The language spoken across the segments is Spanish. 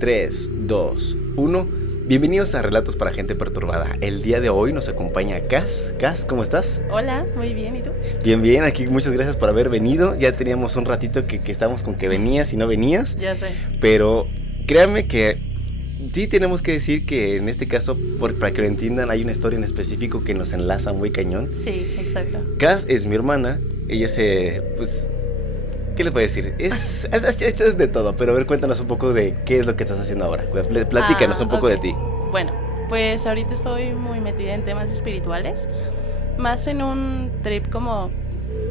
3, 2, 1. Bienvenidos a Relatos para Gente Perturbada. El día de hoy nos acompaña Cas. Cas, ¿cómo estás? Hola, muy bien, ¿y tú? Bien, bien, aquí muchas gracias por haber venido. Ya teníamos un ratito que estábamos con que venías y no venías. Ya sé. Pero créanme que sí tenemos que decir que en este caso, para que lo entiendan, hay una historia en específico que nos enlaza muy cañón. Sí, exacto. Cas es mi hermana. Ella pues... ¿qué les puedo decir? Es de todo, pero a ver, cuéntanos un poco de qué es lo que estás haciendo ahora. Platícanos un poco de ti. Bueno, pues ahorita estoy muy metida en temas espirituales, más en un trip como,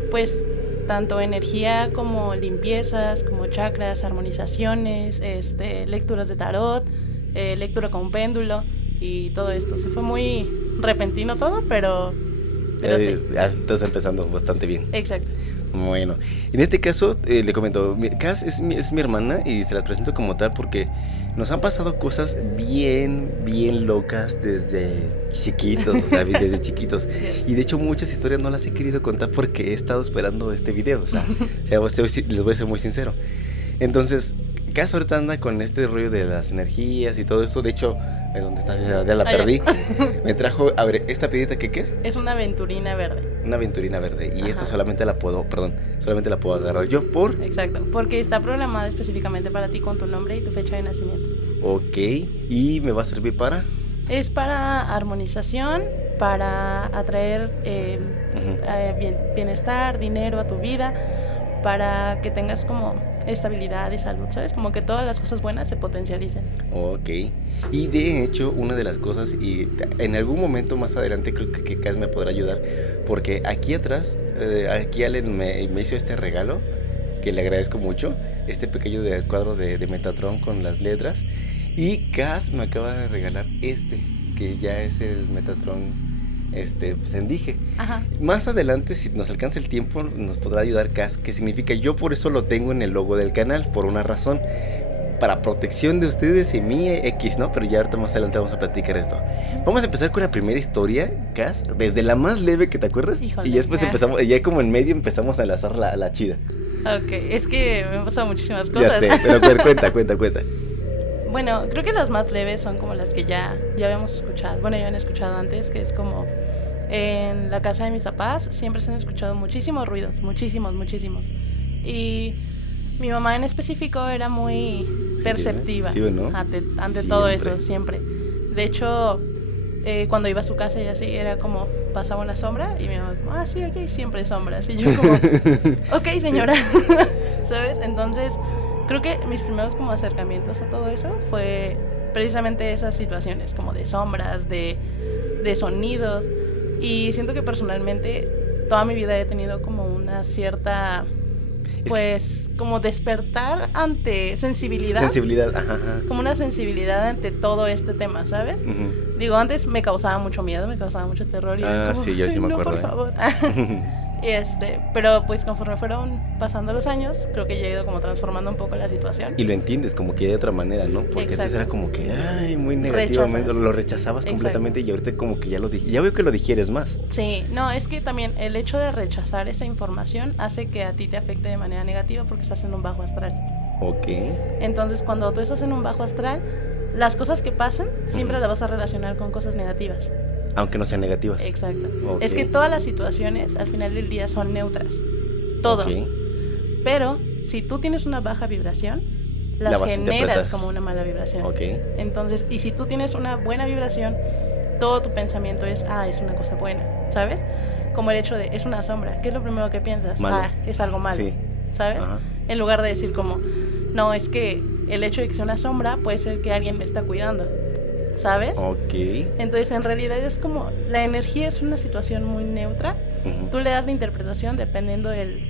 pues, tanto energía como limpiezas, como chakras, armonizaciones, lecturas de tarot, lectura con péndulo y todo esto. Se fue muy repentino todo, pero sí. Estás empezando bastante bien. Exacto. Bueno, en este caso le comento, Cas es mi hermana y se las presento como tal porque nos han pasado cosas bien locas desde chiquitos, o sea, desde chiquitos. Yes. Y de hecho muchas historias no las he querido contar porque he estado esperando este video, o sea les voy a ser muy sincero. Entonces, Cas ahorita anda con este rollo de las energías y todo esto. De hecho, ¿dónde está? Ya la perdí. Me trajo, a ver, ¿esta piedrita qué es? Es una aventurina verde. Una aventurina verde. Y Ajá. esta solamente la puedo agarrar yo por... Exacto, porque está programada específicamente para ti con tu nombre y tu fecha de nacimiento. Ok, ¿y me va a servir para? Es para armonización, para atraer bienestar, dinero a tu vida, para que tengas como estabilidad y salud, ¿sabes? Como que todas las cosas buenas se potencialicen. Ok, y de hecho una de las cosas, y en algún momento más adelante creo que Cas me podrá ayudar, porque aquí atrás, aquí Allen me hizo este regalo, que le agradezco mucho, este pequeño cuadro de Metatron con las letras, y Cas me acaba de regalar que ya es el Metatron pues en dije. Ajá. Más adelante, si nos alcanza el tiempo, nos podrá ayudar Cas, que significa, yo por eso lo tengo en el logo del canal, por una razón, para protección de ustedes y mí, ¿no? Pero ya ahorita más adelante vamos a platicar esto. Vamos a empezar con la primera historia, Cas, desde la más leve que te acuerdas. Híjole, y ya después empezamos, ya como en medio empezamos a enlazar la chida. Ok, es que me han pasado muchísimas cosas. Ya sé, pero cuenta. Bueno, creo que las más leves son como las que ya habíamos escuchado. Bueno, ya habían escuchado antes, que es como en la casa de mis papás siempre se han escuchado muchísimos ruidos, muchísimos. Y mi mamá en específico era muy perceptiva, ¿sí, no? ante todo eso, siempre. De hecho, cuando iba a su casa y así, era como pasaba una sombra y mi mamá, sí, aquí hay siempre sombras. Y yo como, ok, señora, sí. ¿Sabes? Entonces, creo que mis primeros como acercamientos a todo eso fue precisamente esas situaciones, como de sombras, de sonidos. Y siento que personalmente toda mi vida he tenido como una cierta, pues, como despertar ante sensibilidad. Ajá. Como una sensibilidad ante todo este tema, ¿sabes? Uh-huh. Digo, antes me causaba mucho miedo, me causaba mucho terror. Y como, sí, yo sí me acuerdo. No, por favor. Pero pues conforme fueron pasando los años, creo que ya he ido como transformando un poco la situación. Y lo entiendes como que de otra manera, ¿no? Porque Exacto. antes era como que, muy negativamente, lo rechazabas completamente. Y ahorita como que ya veo que lo digieres más. Sí, no, es que también el hecho de rechazar esa información hace que a ti te afecte de manera negativa porque estás en un bajo astral. Ok. Entonces cuando tú estás en un bajo astral, las cosas que pasan siempre las vas a relacionar con cosas negativas. Aunque no sean negativas. Exacto. Okay. Es que todas las situaciones al final del día son neutras. Todo. Okay. Pero si tú tienes una baja vibración, las generas como una mala vibración. Okay. Entonces, y si tú tienes una buena vibración, todo tu pensamiento es una cosa buena, ¿sabes? Como el hecho de, es una sombra. ¿Qué es lo primero que piensas? Malo. Es algo malo, sí. ¿Sabes? Ajá. En lugar de decir como, no, es que el hecho de que sea una sombra puede ser que alguien me está cuidando, ¿sabes? Ok. Entonces, en realidad es como, la energía es una situación muy neutra. Uh-huh. Tú le das la interpretación dependiendo del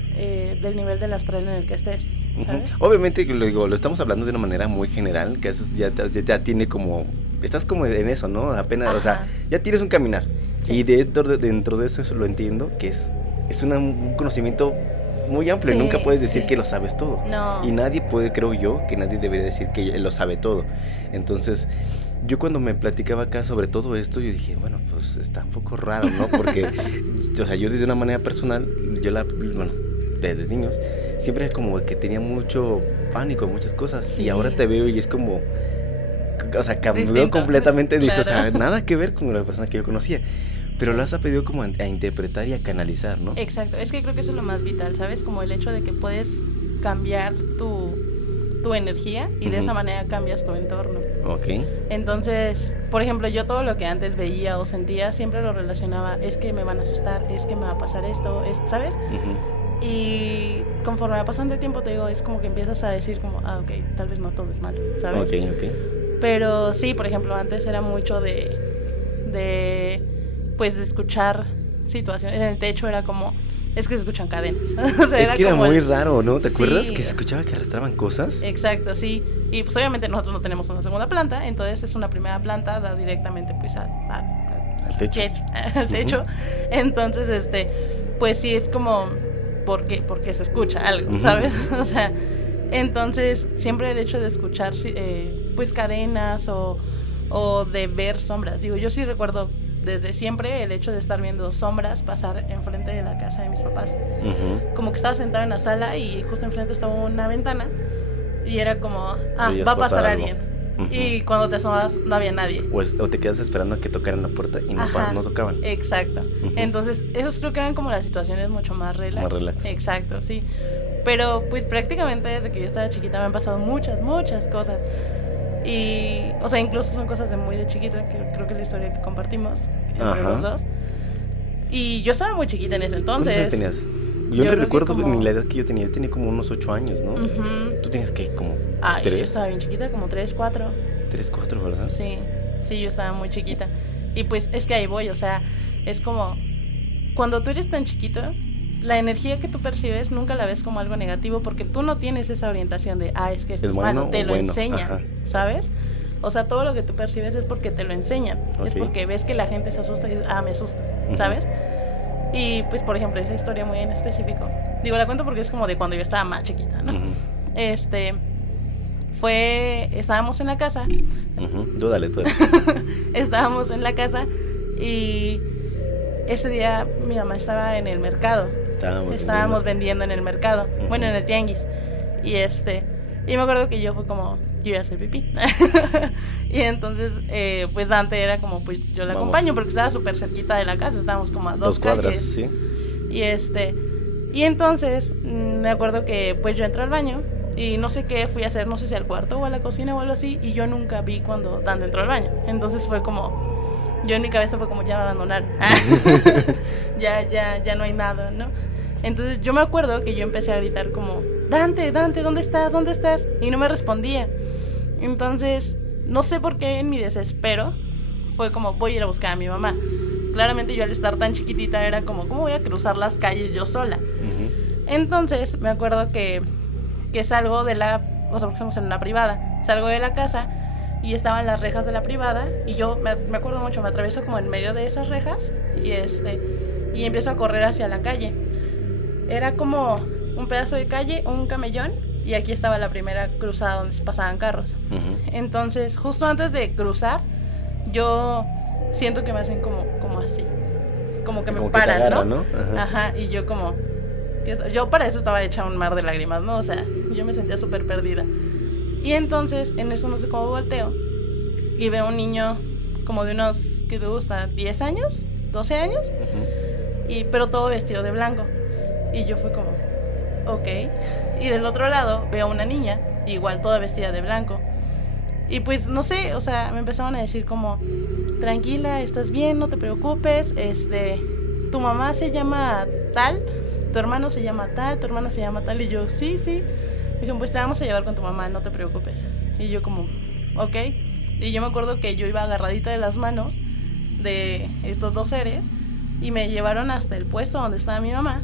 nivel del astral en el que estés, ¿sabes? Uh-huh. Obviamente, lo estamos hablando de una manera muy general, que eso ya tiene como, estás como en eso, ¿no? Apenas, ajá. O sea, ya tienes un caminar. Sí. Y dentro de eso lo entiendo, que es un conocimiento muy amplio, sí, y nunca puedes decir que lo sabes todo. No. Y nadie creo yo, que nadie debería decir que lo sabe todo. Entonces, yo cuando me platicaba acá sobre todo esto, yo dije, bueno, pues está un poco raro, ¿no? Porque, o sea, yo desde una manera personal, desde niños, siempre como que tenía mucho pánico en muchas cosas. Sí. Y ahora te veo y es como, o sea, cambió Distinto. completamente, Claro. o sea, nada que ver con la persona que yo conocía. Pero Sí. lo has aprendido como a interpretar y a canalizar, ¿no? Exacto, es que creo que eso es lo más vital, ¿sabes? Como el hecho de que puedes cambiar tu energía y de esa manera cambias tu entorno. Ok. Entonces, por ejemplo, yo todo lo que antes veía o sentía siempre lo relacionaba, es que me van a asustar, es que me va a pasar esto, ¿sabes? Ujú. Y conforme va pasando el tiempo, te digo, es como que empiezas a decir como, ok, tal vez no todo es malo, ¿sabes? Ok. Pero sí, por ejemplo, antes era mucho pues de escuchar situaciones. En el techo era como, es que se escuchan cadenas. O sea, Es que era como muy raro, ¿no? ¿Te acuerdas Sí. que se escuchaba que arrastraban cosas? Exacto, sí. Y pues obviamente nosotros no tenemos una segunda planta, entonces es una primera planta, da directamente pues Al techo. al techo. Entonces, pues sí es como, porque se escucha algo, Ujú. ¿sabes? O sea, entonces siempre el hecho de escuchar pues cadenas o de ver sombras. Digo, yo sí recuerdo desde siempre el hecho de estar viendo sombras pasar enfrente de la casa de mis papás. Ujú. Como que estaba sentada en la sala y justo enfrente estaba una ventana y era como, Veías va a pasar algo. alguien. Ujú. Y cuando te asomabas no había nadie. O te quedas esperando a que tocaran la puerta y Ajá, no tocaban. Exacto. Ujú. Entonces, esos creo que eran como las situaciones mucho más relax. Más relax. Exacto, sí. Pero pues prácticamente desde que yo estaba chiquita me han pasado muchas cosas. Y, o sea, incluso son cosas de muy de chiquita, que creo que es la historia que compartimos entre Ajá. los dos. Y yo estaba muy chiquita en ese ¿Cuántos entonces. años tenías? yo Yo no creo que recuerdo como- ni la edad que yo tenía. Yo tenía como unos 8 años, ¿no? Ujú. Tú tenías que como Ay, yo 3, estaba bien chiquita, como 3, 4. 3, 4, ¿verdad? Sí, yo estaba muy chiquita. Y pues es que ahí voy, o sea, es como cuando tú eres tan chiquito, la energía que tú percibes nunca la ves como algo negativo porque tú no tienes esa orientación de, es que esto ¿Es es malo, bueno te o lo bueno? enseñan, Ajá. ¿sabes? O sea, todo lo que tú percibes es porque te lo enseñan, es Ok. porque ves que la gente se asusta y dices, me asusta, Ujú. ¿sabes? Y pues, por ejemplo, esa historia muy en específico, digo, la cuento porque es como de cuando yo estaba más chiquita, ¿no? Ujú. Estábamos en la casa, Ujú. Tú dale. estábamos en la casa y ese día mi mamá estaba en el mercado. Estábamos vendiendo en el mercado, Ujú. bueno, en el tianguis. Y me acuerdo que yo fue como, yo iba a hacer pipí. Y entonces, pues Dante era como, pues yo la Vamos. acompaño porque estaba súper cerquita de la casa, estábamos como a 2 dos cuadras, calles. sí. Y entonces, me acuerdo que pues yo entré al baño y no sé qué fui a hacer, no sé si al cuarto o a la cocina o algo así, y yo nunca vi cuando Dante entró al baño. Entonces fue como, yo en mi cabeza fue como, ya me abandonaron. ya no hay nada, ¿no? Entonces yo me acuerdo que yo empecé a gritar como, Dante, ¿dónde estás? ¿Dónde estás? Y no me respondía. Entonces, no sé por qué en mi desespero fue como, voy a ir a buscar a mi mamá. Claramente yo al estar tan chiquitita era como, ¿cómo voy a cruzar las calles yo sola? Ujú. Entonces me acuerdo que salgo de o sea, porque estamos en una privada, salgo de la casa y estaban las rejas de la privada y yo me acuerdo mucho, me atravieso como en medio de esas rejas y empiezo a correr hacia la calle. Era como un pedazo de calle, un camellón, y aquí estaba la primera cruzada donde se pasaban carros. Ujú. Entonces, justo antes de cruzar, yo siento que me hacen como así, como que me Como que te paran, agarran, ¿no? ¿no? Ajá, y yo como, yo para eso estaba hecha un mar de lágrimas, ¿no? O sea, yo me sentía súper perdida. Y entonces, en eso no sé cómo volteo y veo un niño como de unos, ¿qué te gusta? ¿10 años? ¿12 años? Ujú. Pero todo vestido de blanco. Y yo fui como, ok. Y del otro lado veo una niña, igual toda vestida de blanco. Y pues no sé, o sea, me empezaron a decir como, tranquila, estás bien, no te preocupes, tu mamá se llama tal, tu hermano se llama tal, tu hermana se llama tal. Y yo, sí. Me dijeron, pues te vamos a llevar con tu mamá, no te preocupes. Y yo como, ok. Y yo me acuerdo que yo iba agarradita de las manos de estos dos seres y me llevaron hasta el puesto donde estaba mi mamá.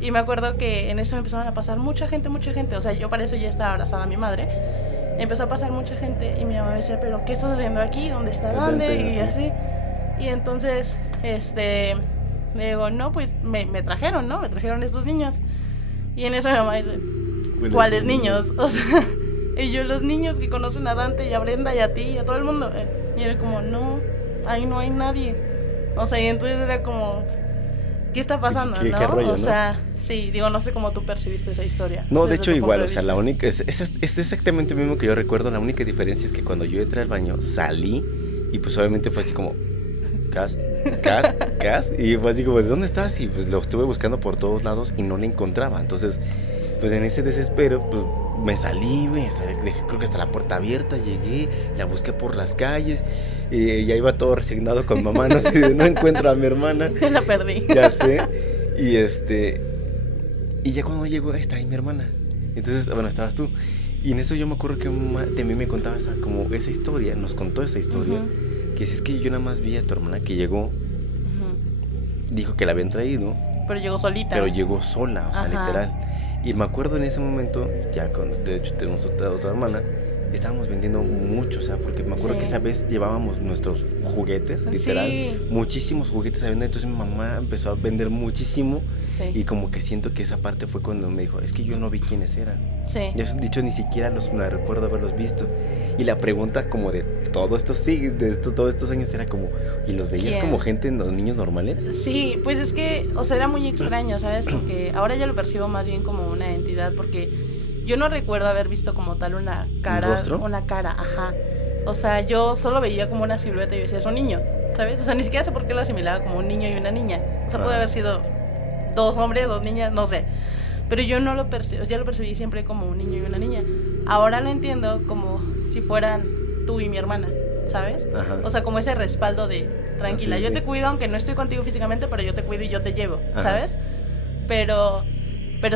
Y me acuerdo que en eso empezaron a pasar mucha gente. O sea, yo para eso ya estaba abrazada a mi madre. Empezó a pasar mucha gente y mi mamá me decía, pero ¿qué estás haciendo aquí? ¿Dónde está Dante? Y así. Y entonces, le digo, no, pues me trajeron, ¿no? Me trajeron estos niños. Y en eso mi mamá dice, ¿cuáles niños? O sea, y yo, los niños que conocen a Dante y a Brenda y a ti y a todo el mundo. Y era como, no, ahí no hay nadie. O sea, y entonces era como, ¿qué está pasando, Sí, no? qué rollo, o sea, Sí, digo, no sé cómo tú percibiste esa historia. No, de hecho igual, o sea, la única, es exactamente lo mismo que yo recuerdo, la única diferencia es que cuando yo entré al baño, salí y pues obviamente fue así como, Cas, y fue así como, ¿de dónde estás? Y pues lo estuve buscando por todos lados y no la encontraba, entonces, pues en ese desespero, pues me salí, dejé creo que hasta la puerta abierta, llegué, la busqué por las calles, ya iba todo resignado con mamá, no encuentro a mi hermana. La perdí. Ya sé, y ya cuando llegó, está ahí mi hermana, entonces, bueno, estabas tú, y en eso yo me acuerdo que de mí me contaba esa historia, nos contó esa historia, que si es que yo nada más vi a tu hermana que llegó, dijo que la habían traído, pero llegó solita. Pero llegó sola, o sea, literal. Y me acuerdo en ese momento, ya cuando de hecho tenemos otra hermana, estábamos vendiendo mucho, o sea, porque me acuerdo que esa vez llevábamos nuestros juguetes, literal, muchísimos juguetes a vender, entonces mi mamá empezó a vender muchísimo, y como que siento que esa parte fue cuando me dijo, es que yo no vi quiénes eran. Ya he dicho, ni siquiera me recuerdo haberlos visto. Y la pregunta como de todos estos años era como, ¿y los veías como gente, los niños normales? Sí, pues es que, o sea, era muy extraño, ¿sabes? Porque ahora ya lo percibo más bien como una entidad, porque yo no recuerdo haber visto como tal una cara. ¿Un rostro? Una cara, ajá. O sea, yo solo veía como una silueta y yo decía, es un niño, ¿sabes? O sea, ni siquiera sé por qué lo asimilaba como un niño y una niña. O sea, puede haber sido 2 hombres, 2 niñas, no sé. Pero yo no lo percibí, yo lo percibí siempre como un niño y una niña. Ahora lo entiendo como si fueran tú y mi hermana, ¿sabes? Ajá. O sea, como ese respaldo de, tranquila, yo te cuido, aunque no estoy contigo físicamente, pero yo te cuido y yo te llevo, ¿sabes? Pero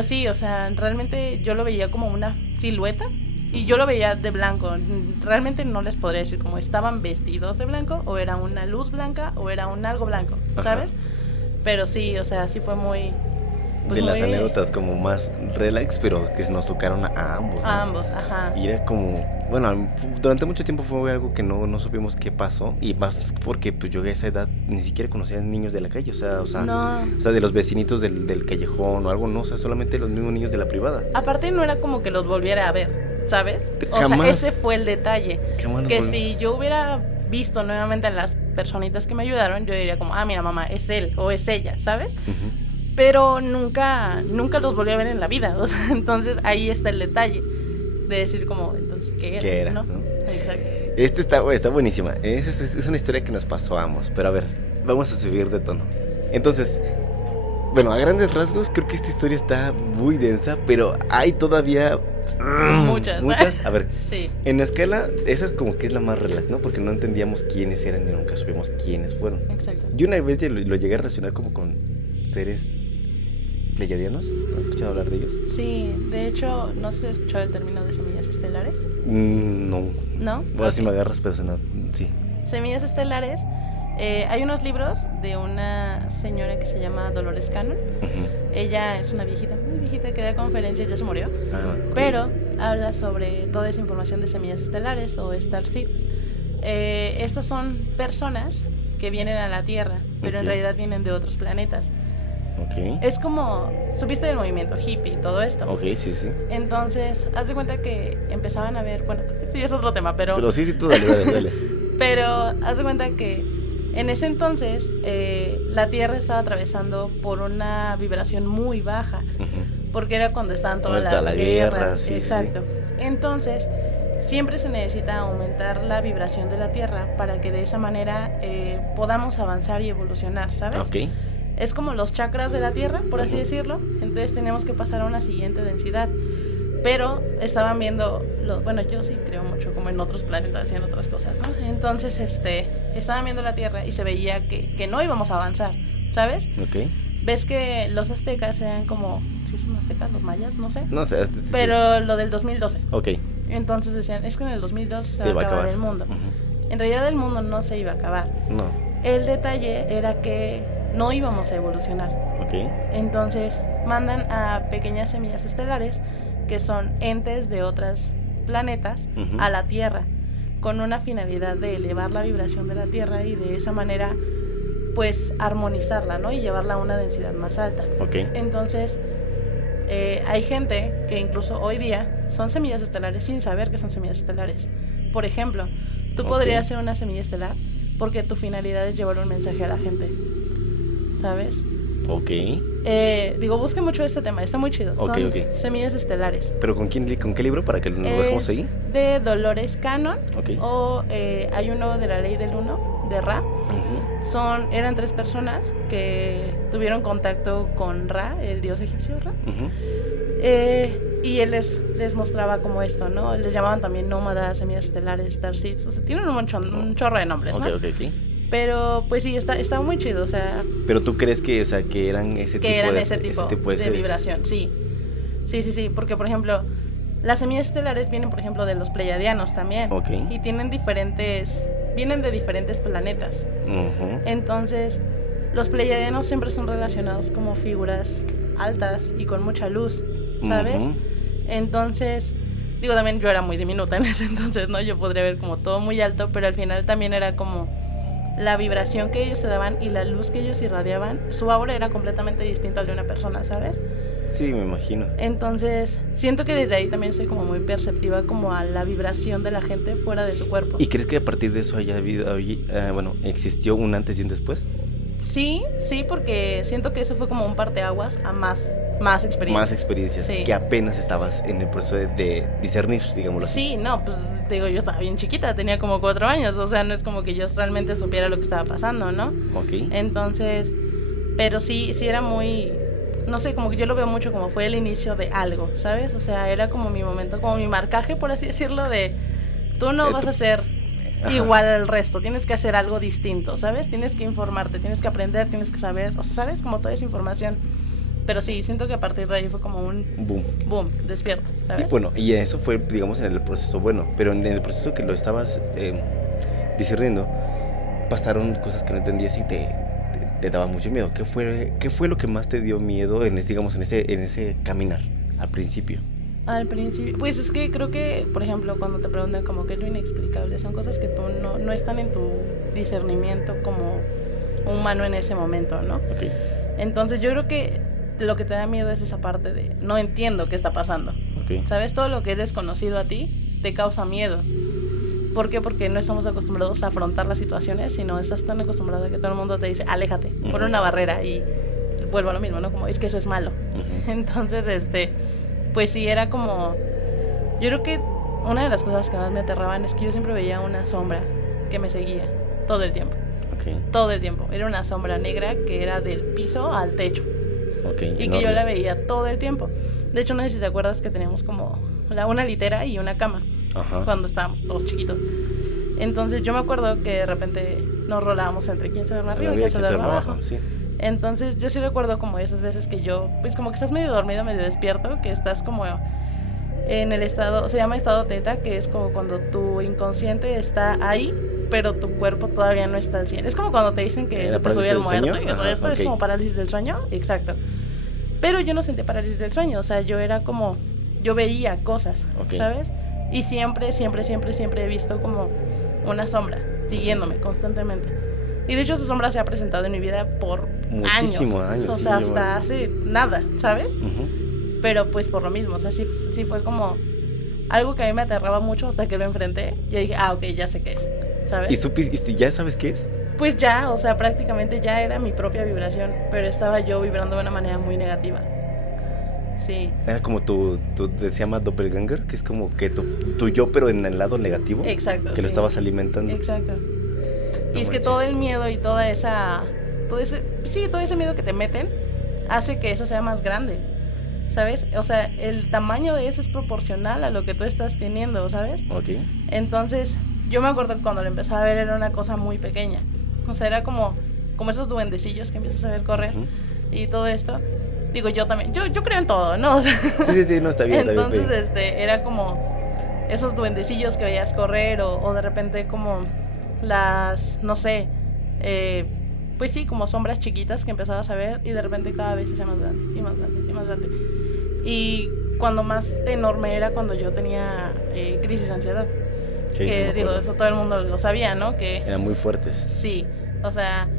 sí, o sea, realmente yo lo veía como una silueta y yo lo veía de blanco. Realmente no les podría decir como estaban vestidos de blanco o era una luz blanca o era un algo blanco, ¿sabes? Pero sí, o sea, sí fue muy... Pues de las anécdotas como más relax, pero que nos tocaron a ambos, ¿no? A ambos, ajá. Y era como, bueno, durante mucho tiempo fue algo que no supimos qué pasó, y más porque pues yo a esa edad ni siquiera conocía niños de la calle, o sea, de los vecinitos del callejón o algo, no, o sea, solamente los mismos niños de la privada. Aparte no era como que los volviera a ver, ¿sabes? Jamás. O sea, ese fue el detalle. Que si yo hubiera visto nuevamente a las personitas que me ayudaron, yo diría como, mira mamá, es él o es ella, ¿sabes? Pero nunca los volví a ver en la vida, o sea, entonces ahí está el detalle de decir como, entonces, ¿qué era? ¿No? Exacto. Está buenísima, es una historia que nos pasó a ambos, pero a ver, vamos a subir de tono. Entonces, bueno, a grandes rasgos creo que esta historia está muy densa, pero hay todavía muchas. A ver, en la escala, esa como que es la más relax, ¿no? Porque no entendíamos quiénes eran y nunca supimos quiénes fueron. Exacto. Yo una vez lo llegué a relacionar como con seres pleiadianos. ¿Has escuchado hablar de ellos? Sí, de hecho, no sé si has escuchado el término de semillas estelares. No. ¿No? Bueno, sí me agarras, pero sí. Semillas estelares. Hay unos libros de una señora que se llama Dolores Cannon. Ella es una viejita, muy viejita, que da conferencias, ya se murió. Pero habla sobre toda esa información de semillas estelares o starseeds. Estas son personas que vienen a la Tierra, pero en realidad vienen de otros planetas. Es como, supiste del movimiento hippie y todo esto. Sí. Entonces, haz de cuenta que empezaban a ver, bueno, sí es otro tema, pero sí, tú dale. Pero haz de cuenta que en ese entonces la Tierra estaba atravesando por una vibración muy baja, porque era cuando estaban todas las guerras. Exacto. Entonces, siempre se necesita aumentar la vibración de la Tierra para que de esa manera podamos avanzar y evolucionar, ¿sabes? Es como los chakras de la Tierra, por así decirlo. Entonces tenemos que pasar a una siguiente densidad. Pero estaban viendo, bueno, yo sí creo mucho como en otros planetas y en otras cosas, ¿no? Entonces, estaban viendo la Tierra y se veía que no íbamos a avanzar, ¿sabes? Ves que los aztecas eran como, ¿sí son aztecas? ¿Los mayas? No sé. No sé. Pero lo del 2012. Entonces decían, es que en el 2012 se va a acabar el mundo. En realidad el mundo no se iba a acabar. No. El detalle era que no íbamos a evolucionar. Entonces mandan a pequeñas semillas estelares, que son entes de otros planetas, a la Tierra, con una finalidad de elevar la vibración de la Tierra y de esa manera pues armonizarla, ¿no? Y llevarla a una densidad más alta. Entonces hay gente que incluso hoy día son semillas estelares sin saber que son semillas estelares. Por ejemplo, tú podrías ser una semilla estelar porque tu finalidad es llevar un mensaje a la gente, ¿sabes? Ok. Busquen mucho este tema, está muy chido. Ok, Son ok. semillas estelares. ¿Pero con qué libro para que lo Es dejemos ahí? de Dolores Cannon. Ok. O hay uno de la ley del uno, de Ra. Ujú. Eran 3 personas que tuvieron contacto con Ra, el dios egipcio Ra. Ujú. Y él les mostraba como esto, ¿no? Les llamaban también nómadas, semillas estelares, starseeds. O sea, tienen un chorro de nombres, Ok, ¿no? ok, ok. Pero pues sí, está muy chido, o sea, Pero tú crees que, o sea, que eran ese que tipo eran de ese tipo de seres? vibración, sí. Sí, porque por ejemplo, las semillas estelares vienen por ejemplo de los pleiadianos también. Ok. Y vienen de diferentes planetas. Ujú. Entonces, los pleiadianos siempre son relacionados como figuras altas y con mucha luz, ¿sabes? Ujú. Entonces, también yo era muy diminuta en ese entonces, ¿no? Yo podría ver como todo muy alto, pero al final también era como la vibración que ellos te daban y la luz que ellos irradiaban, su aura era completamente distinta al de una persona, ¿sabes? Sí, me imagino. Entonces, siento que desde ahí también soy como muy perceptiva como a la vibración de la gente fuera de su cuerpo. ¿Y crees que a partir de eso existió un antes y un después? Sí, porque siento que eso fue como un parteaguas a más experiencia. Más experiencias, sí. Que apenas estabas en el proceso de discernir, digámoslo así. Sí, no, pues yo estaba bien chiquita, tenía como 4 años, o sea, no es como que yo realmente supiera lo que estaba pasando, ¿no? Ok. Entonces, pero sí era muy, no sé, como que yo lo veo mucho como fue el inicio de algo, ¿sabes? O sea, era como mi momento, como mi marcaje, por así decirlo, de tú no vas a ser igual al resto, tienes que hacer algo distinto, ¿sabes? Tienes que informarte, tienes que aprender, tienes que saber, o sea, ¿sabes? Como toda esa información. Pero sí, siento que a partir de ahí fue como un boom, despierta, ¿sabes? Y bueno, y eso fue, digamos, en el proceso bueno, pero en el proceso que lo estabas discerniendo, pasaron cosas que no entendías y te daba mucho miedo. ¿Qué fue lo que más te dio miedo en ese caminar al principio? Al principio, pues es que creo que, por ejemplo, cuando te preguntan como qué es lo inexplicable, son cosas que tú no están en tu discernimiento como humano en ese momento, ¿no? Ok. Entonces yo creo que lo que te da miedo es esa parte de no entiendo qué está pasando. Ok. ¿Sabes? Todo lo que es desconocido a ti te causa miedo. ¿Por qué? Porque no estamos acostumbrados a afrontar las situaciones, sino estás tan acostumbrado a que todo el mundo te dice, aléjate, pon una barrera y vuelvo a lo mismo, ¿no? Como, es que eso es malo. Entonces, pues sí, era como, yo creo que una de las cosas que más me aterraban es que yo siempre veía una sombra que me seguía todo el tiempo. Okay. Todo el tiempo. Era una sombra negra que era del piso al techo. Okay, y enorme. Que yo la veía todo el tiempo. De hecho, no sé si te acuerdas que teníamos como una litera y una cama. Ajá. Cuando estábamos todos chiquitos. Entonces yo me acuerdo que de repente nos rolábamos entre quién se duerme arriba y quién se duerme abajo. Sí. Entonces yo sí recuerdo como esas veces que yo, pues como que estás medio dormido, medio despierto, que estás como en el estado, se llama estado teta, que es como cuando tu inconsciente está ahí, pero tu cuerpo todavía no está al 100. Es como cuando te dicen que se te subió el muerto y todo esto. Es como parálisis del sueño. Exacto. Pero yo no sentí parálisis del sueño, o sea, yo era como, yo veía cosas, ¿sabes? Y siempre he visto como una sombra siguiéndome constantemente. Y de hecho esa sombra se ha presentado en mi vida por muchísimos años. O sea, hasta hace nada, ¿sabes? Pero pues por lo mismo, o sea, sí fue como algo que a mí me aterraba mucho hasta que lo enfrenté. Yo dije, ok, ya sé qué es, ¿sabes? ¿Y ya sabes qué es? Pues ya, o sea, prácticamente ya era mi propia vibración, pero estaba yo vibrando de una manera muy negativa. Sí. Era como se llama doppelganger, que es como que tu yo, pero en el lado negativo. Exacto. Que lo estabas alimentando. Exacto. Y es que todo el miedo y todo ese miedo que te meten hace que eso sea más grande, ¿sabes? O sea, el tamaño de eso es proporcional a lo que tú estás teniendo, ¿sabes? Ok. Entonces, yo me acuerdo que cuando lo empezaba a ver era una cosa muy pequeña. O sea, era como esos duendecillos que empiezas a ver correr y todo esto. Digo, yo también, yo creo en todo, ¿no? O sea, sí, no, está bien. Entonces, era como esos duendecillos que veías correr o de repente como las, no sé, pues sí, como sombras chiquitas que empezabas a ver y de repente cada vez se hacía más grande y más grande y más grande. Y cuando más enorme era cuando yo tenía crisis de ansiedad. Sí, que digo, eso todo el mundo lo sabía, ¿no? Que eran muy fuertes. Sí, o sea,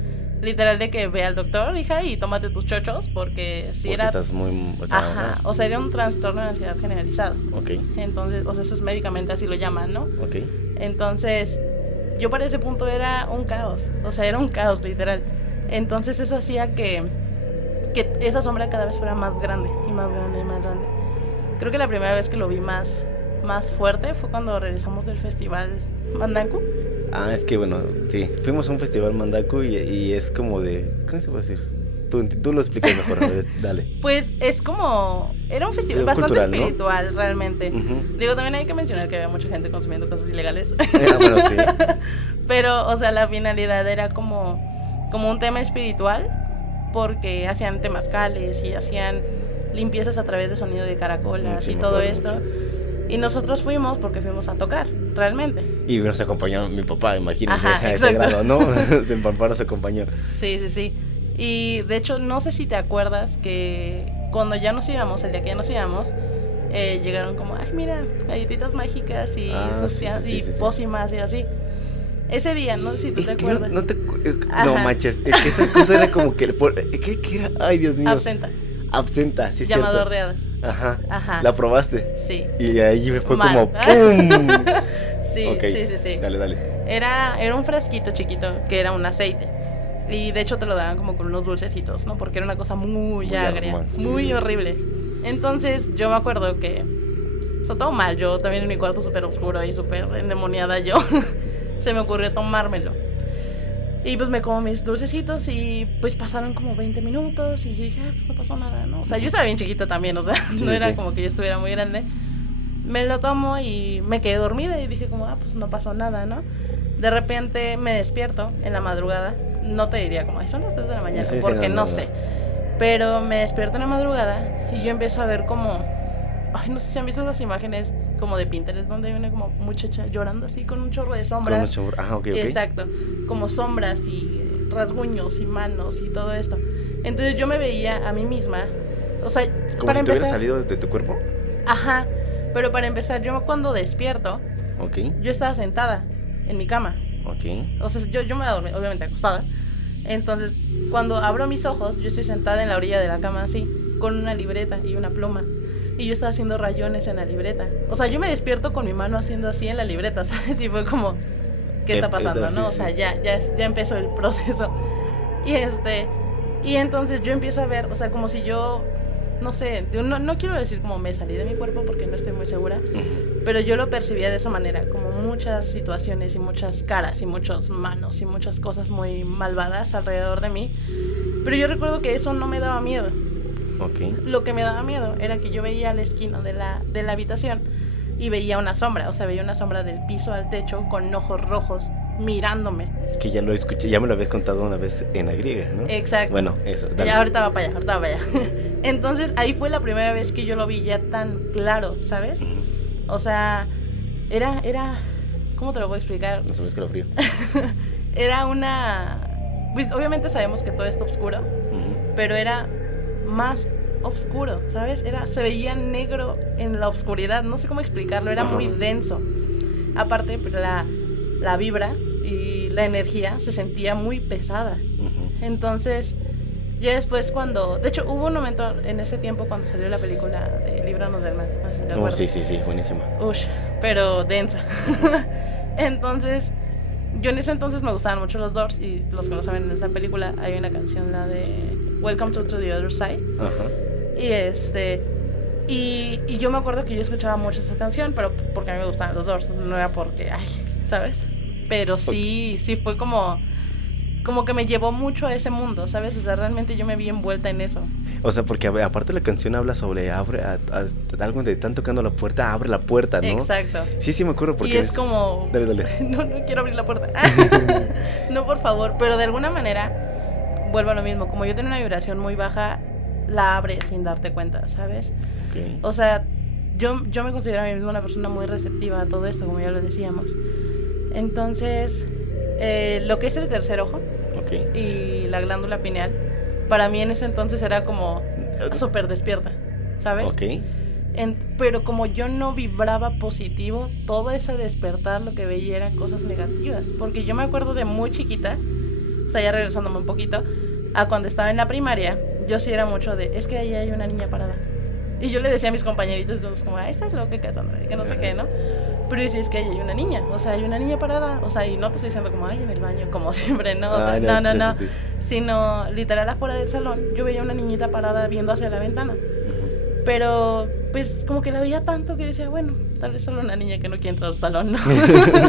literal de que ve al doctor, hija, y tómate tus chochos porque si era... estás muy... Ajá, o sea, era un trastorno de ansiedad generalizado. Ok. Entonces, o sea, eso es médicamente así lo llaman, ¿no? Ok. Entonces, yo para ese punto era un caos, o sea, era un caos literal. Entonces eso hacía que esa sombra cada vez fuera más grande y más grande y más grande. Creo que la primera vez que lo vi más fuerte fue cuando regresamos del festival Mandanku. Ah, es que bueno, sí, fuimos a un festival Mandaku y es como de... ¿Cómo se puede decir? Tú lo explicas mejor, a ver, dale. Pues es como... Era un festival bastante cultural, espiritual, ¿no? Realmente. Uh-huh. Digo, también hay que mencionar que había mucha gente consumiendo cosas ilegales. Bueno, sí. Pero, o sea, la finalidad era como un tema espiritual, porque hacían temazcales y hacían limpiezas a través de sonido de caracolas y todo esto. Mucho. Y nosotros fuimos porque fuimos a tocar, realmente. Y nos acompañó mi papá, imagínense, ajá, a ese grado, ¿no? Mi papá nos acompañó. Sí. Y de hecho, no sé si te acuerdas que cuando ya nos íbamos, el día que ya nos íbamos, llegaron como, ay, mira, galletitas mágicas y pócimas y así. Ese día, no sé si tú te acuerdas. No manches, es que esa cosa era como que... ¿Qué era? Ay, Dios mío. Absenta, sí, llamador de hadas. Ajá. ¿La probaste? Sí. Y ahí fue como ¡pum! Sí, okay. Sí. Dale. Era un frasquito chiquito que era un aceite. Y de hecho te lo daban como con unos dulcecitos, ¿no? Porque era una cosa muy agria, muy horrible. Entonces yo me acuerdo que... O sea, todo mal, yo también en mi cuarto súper oscuro y súper endemoniada yo. Se me ocurrió tomármelo. Y pues me como mis dulcecitos y pues pasaron como 20 minutos y yo dije, pues no pasó nada, ¿no? O sea, yo estaba bien chiquita también, o sea, no era como que yo estuviera muy grande. Me lo tomo y me quedé dormida y dije como, pues no pasó nada, ¿no? De repente me despierto en la madrugada, no te diría como, son las 3 de la mañana, porque no sé. Pero me despierto en la madrugada y yo empiezo a ver como, ay, no sé si han visto esas imágenes como de Pinterest, donde hay una como muchacha llorando así con un chorro de sombras. Okay. Exacto, como sombras y rasguños y manos y todo esto. Entonces yo me veía a mí misma, o sea, ¿como para si te empezar, hubieras salido de tu cuerpo? Ajá, pero para empezar, yo cuando despierto, yo estaba sentada en mi cama. O sea, yo me dormí, obviamente acostada. Entonces, cuando abro mis ojos, yo estoy sentada en la orilla de la cama así, con una libreta y una pluma. Y yo estaba haciendo rayones en la libreta. O sea, yo me despierto con mi mano haciendo así en la libreta, ¿sabes? Y fue como, ¿qué está pasando, no? O sea, ya empezó el proceso. Y entonces yo empiezo a ver, o sea, como si yo, no sé, no quiero decir como me salí de mi cuerpo porque no estoy muy segura, pero yo lo percibía de esa manera, como muchas situaciones y muchas caras y muchas manos y muchas cosas muy malvadas alrededor de mí. Pero yo recuerdo que eso no me daba miedo. Lo que me daba miedo era que yo veía la esquina de la habitación y veía una sombra, o sea, veía una sombra del piso al techo con ojos rojos mirándome. Que ya lo escuché, ya me lo habías contado una vez en la griega, ¿no? Exacto. Bueno, eso, dale. Ya, ahorita va para allá. Entonces, ahí fue la primera vez que yo lo vi ya tan claro, ¿sabes? O sea, era... ¿Cómo te lo voy a explicar? No sabes que lo frío. Era una... Pues, obviamente sabemos que todo está oscuro, pero era más oscuro, ¿sabes? Se veía negro en la oscuridad, no sé cómo explicarlo, era muy denso. Aparte, pues, la vibra y la energía se sentía muy pesada. Entonces, ya después de hecho, hubo un momento en ese tiempo cuando salió la película de Líbranos del Mal, no sé si te acuerdas. Sí, buenísima. Pero densa. Entonces, yo en ese entonces me gustaban mucho los Doors, y los que no saben, en esta película hay una canción, la de Welcome to the Other Side. Y yo me acuerdo que yo escuchaba mucho esa canción, pero porque a mí me gustaban los Doors, no era porque, ¿sabes? Pero sí fue como que me llevó mucho a ese mundo, ¿sabes? O sea, realmente yo me vi envuelta en eso. O sea, porque aparte la canción habla sobre algo de están tocando la puerta, abre la puerta, ¿no? Exacto. Sí, me acuerdo porque... Y es como... Dale. No quiero abrir la puerta. No, por favor. Pero de alguna manera, vuelvo a lo mismo. Como yo tenía una vibración muy baja, la abres sin darte cuenta, ¿sabes? O sea, yo me considero a mí misma una persona muy receptiva a todo esto, como ya lo decíamos. Entonces, lo que es el tercer ojo y la glándula pineal, para mí en ese entonces era como súper despierta, ¿sabes? Pero como yo no vibraba positivo, todo ese despertar lo que veía eran cosas negativas. Porque yo me acuerdo de muy chiquita, o sea, ya regresándome un poquito, a cuando estaba en la primaria, yo sí era mucho de, es que ahí hay una niña parada. Y yo le decía a mis compañeritos, como, estás loca, Cassandra, que no sé qué, ¿no? Pero si es que ahí hay una niña, o sea, hay una niña parada, o sea, y no te estoy diciendo como, ay, en el baño, como siempre, no, o sea, no, Sí. sino literal afuera del salón, yo veía una niñita parada viendo hacia la ventana, pero pues como que la veía tanto que decía, bueno, tal vez solo una niña que no quiere entrar al salón, ¿no?